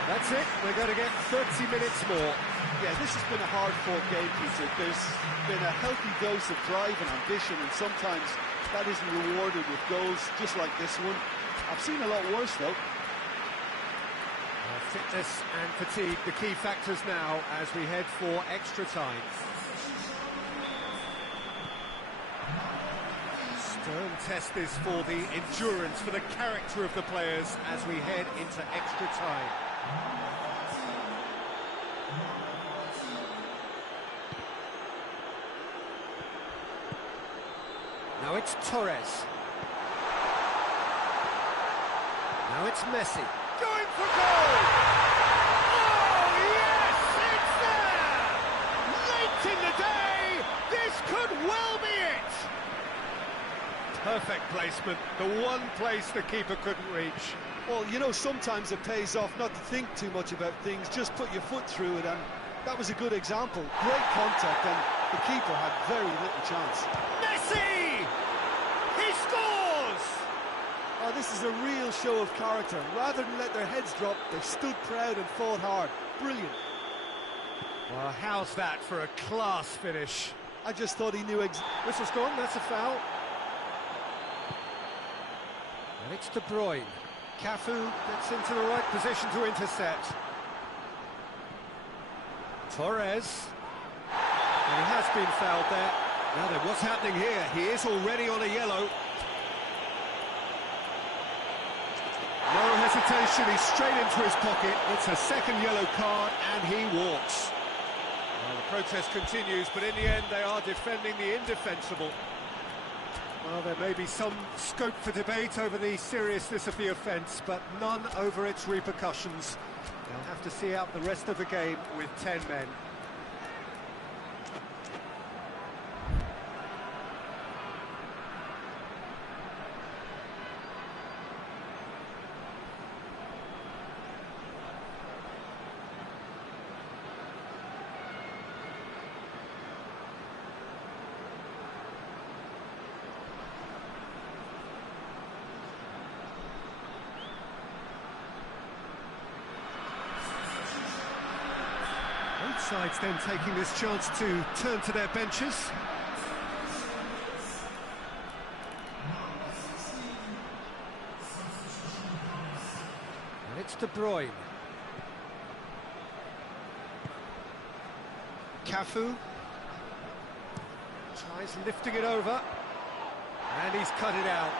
That's it, we're going to get 30 minutes more. Yeah, this has been a hard-fought game, Peter. There's been a healthy dose of drive and ambition, and sometimes that isn't rewarded with goals, just like this one. I've seen a lot worse, though. Fitness and fatigue, the key factors now as we head for extra time. Stern test is for the endurance, for the character of the players as we head into extra time. Now it's Torres. Now it's Messi. Going for goal! Oh, yes! It's there! Late in the day, this could well be it! Perfect placement, the one place the keeper couldn't reach. Well, you know, sometimes it pays off not to think too much about things, just put your foot through it, and that was a good example. Great contact, and the keeper had very little chance. Messi! He scores! Oh, this is a real show of character. Rather than let their heads drop, they stood proud and fought hard. Brilliant. Well, how's that for a class finish? I just thought he knew Whistle's gone, that's a foul. And it's De Bruyne. Cafu gets into the right position to intercept. Torres. And he has been fouled there. Now then, what's happening here? He is already on a yellow. No hesitation, he's straight into his pocket. It's a second yellow card, and he walks. Well, the protest continues, but in the end, they are defending the indefensible. Well, there may be some scope for debate over the seriousness of the offence, but none over its repercussions. They'll have to see out the rest of the game with 10 men. Both sides then taking this chance to turn to their benches. And it's De Bruyne. Cafu tries lifting it over, and he's cut it out.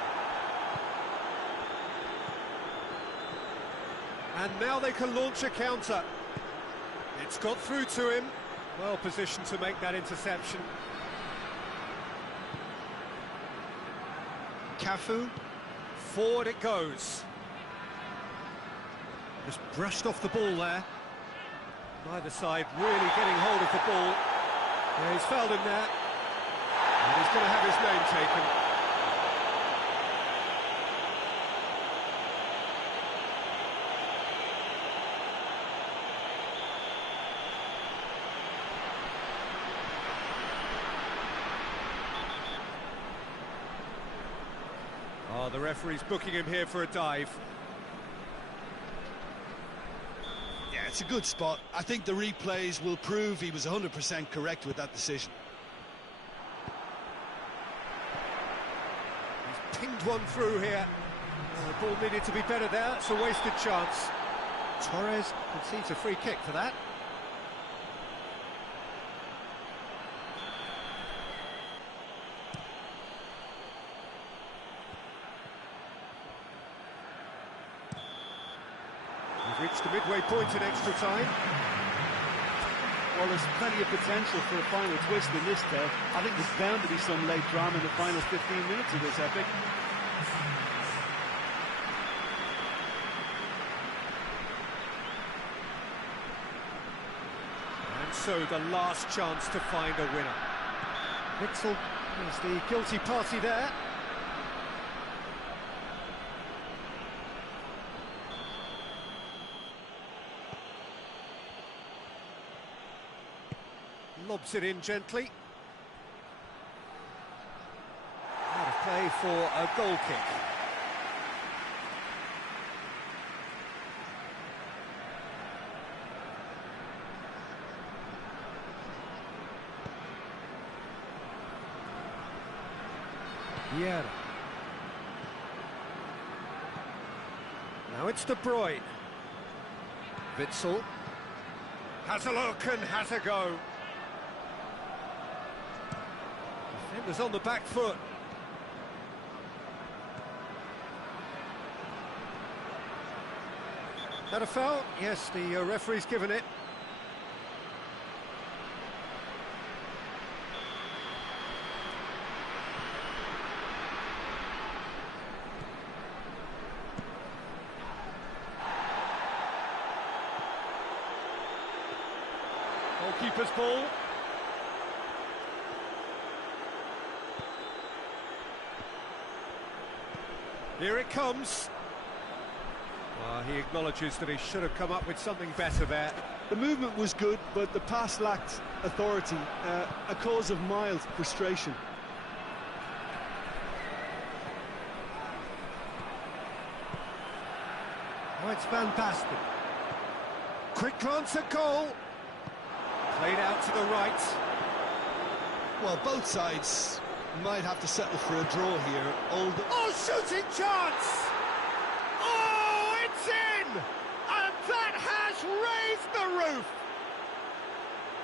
And now they can launch a counter. It's got through to him, well positioned to make that interception. Cafu, forward it goes. Just brushed off the ball there. Neither side really getting hold of the ball. Yeah, he's fouled him there. And he's going to have his name taken. Oh, the referee's booking him here for a dive. Yeah, it's a good spot. I think the replays will prove he was 100% correct with that decision. He's pinged one through here. Oh, the ball needed to be better there. It's a wasted chance. Torres concedes a free kick for that. We've reached the midway point in extra time. Well, there's plenty of potential for a final twist in this tale. I think there's bound to be some late drama in the final 15 minutes of this epic. And so the last chance to find a winner. Witzel is the guilty party there. Lobs it in gently. Out of play for a goal kick. Vieira. Now it's De Bruyne. Witzel. Has a look and has a go. Defenders on the back foot. That a foul? Yes, the referee's given it. Goalkeeper's ball. Here it comes. He acknowledges that he should have come up with something better there. The movement was good, but the pass lacked authority, a cause of mild frustration. Oh, it's Van Basten. Quick glance at goal. Played out to the right. Well, both sides might have to settle for a draw here. Oh, shooting chance! Oh, it's in! And that has raised the roof!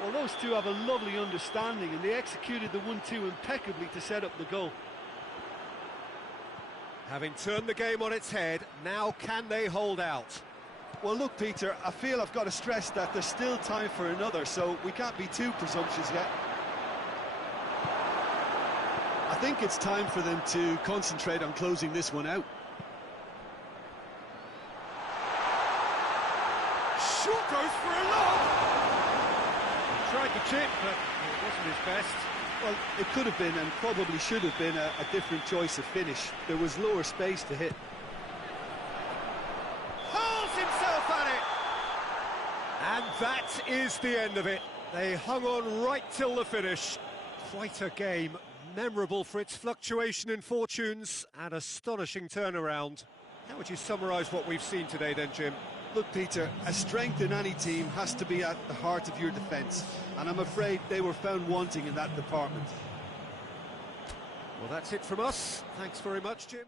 Well, those two have a lovely understanding, and they executed the 1-2 impeccably to set up the goal. Having turned the game on its head, now can they hold out? Well, look, Peter, I feel I've got to stress that there's still time for another, so we can't be too presumptuous yet. I think it's time for them to concentrate on closing this one out. Shot goes for a lob! He tried to chip, but it wasn't his best. Well, it could have been, and probably should have been, a different choice of finish. There was lower space to hit. Hurls himself at it! And that is the end of it. They hung on right till the finish. Quite a game. Memorable for its fluctuation in fortunes and astonishing turnaround. How would you summarise what we've seen today then, Jim? Look, Peter, a strength in any team has to be at the heart of your defence, and I'm afraid they were found wanting in that department. Well, that's it from us. Thanks very much, Jim.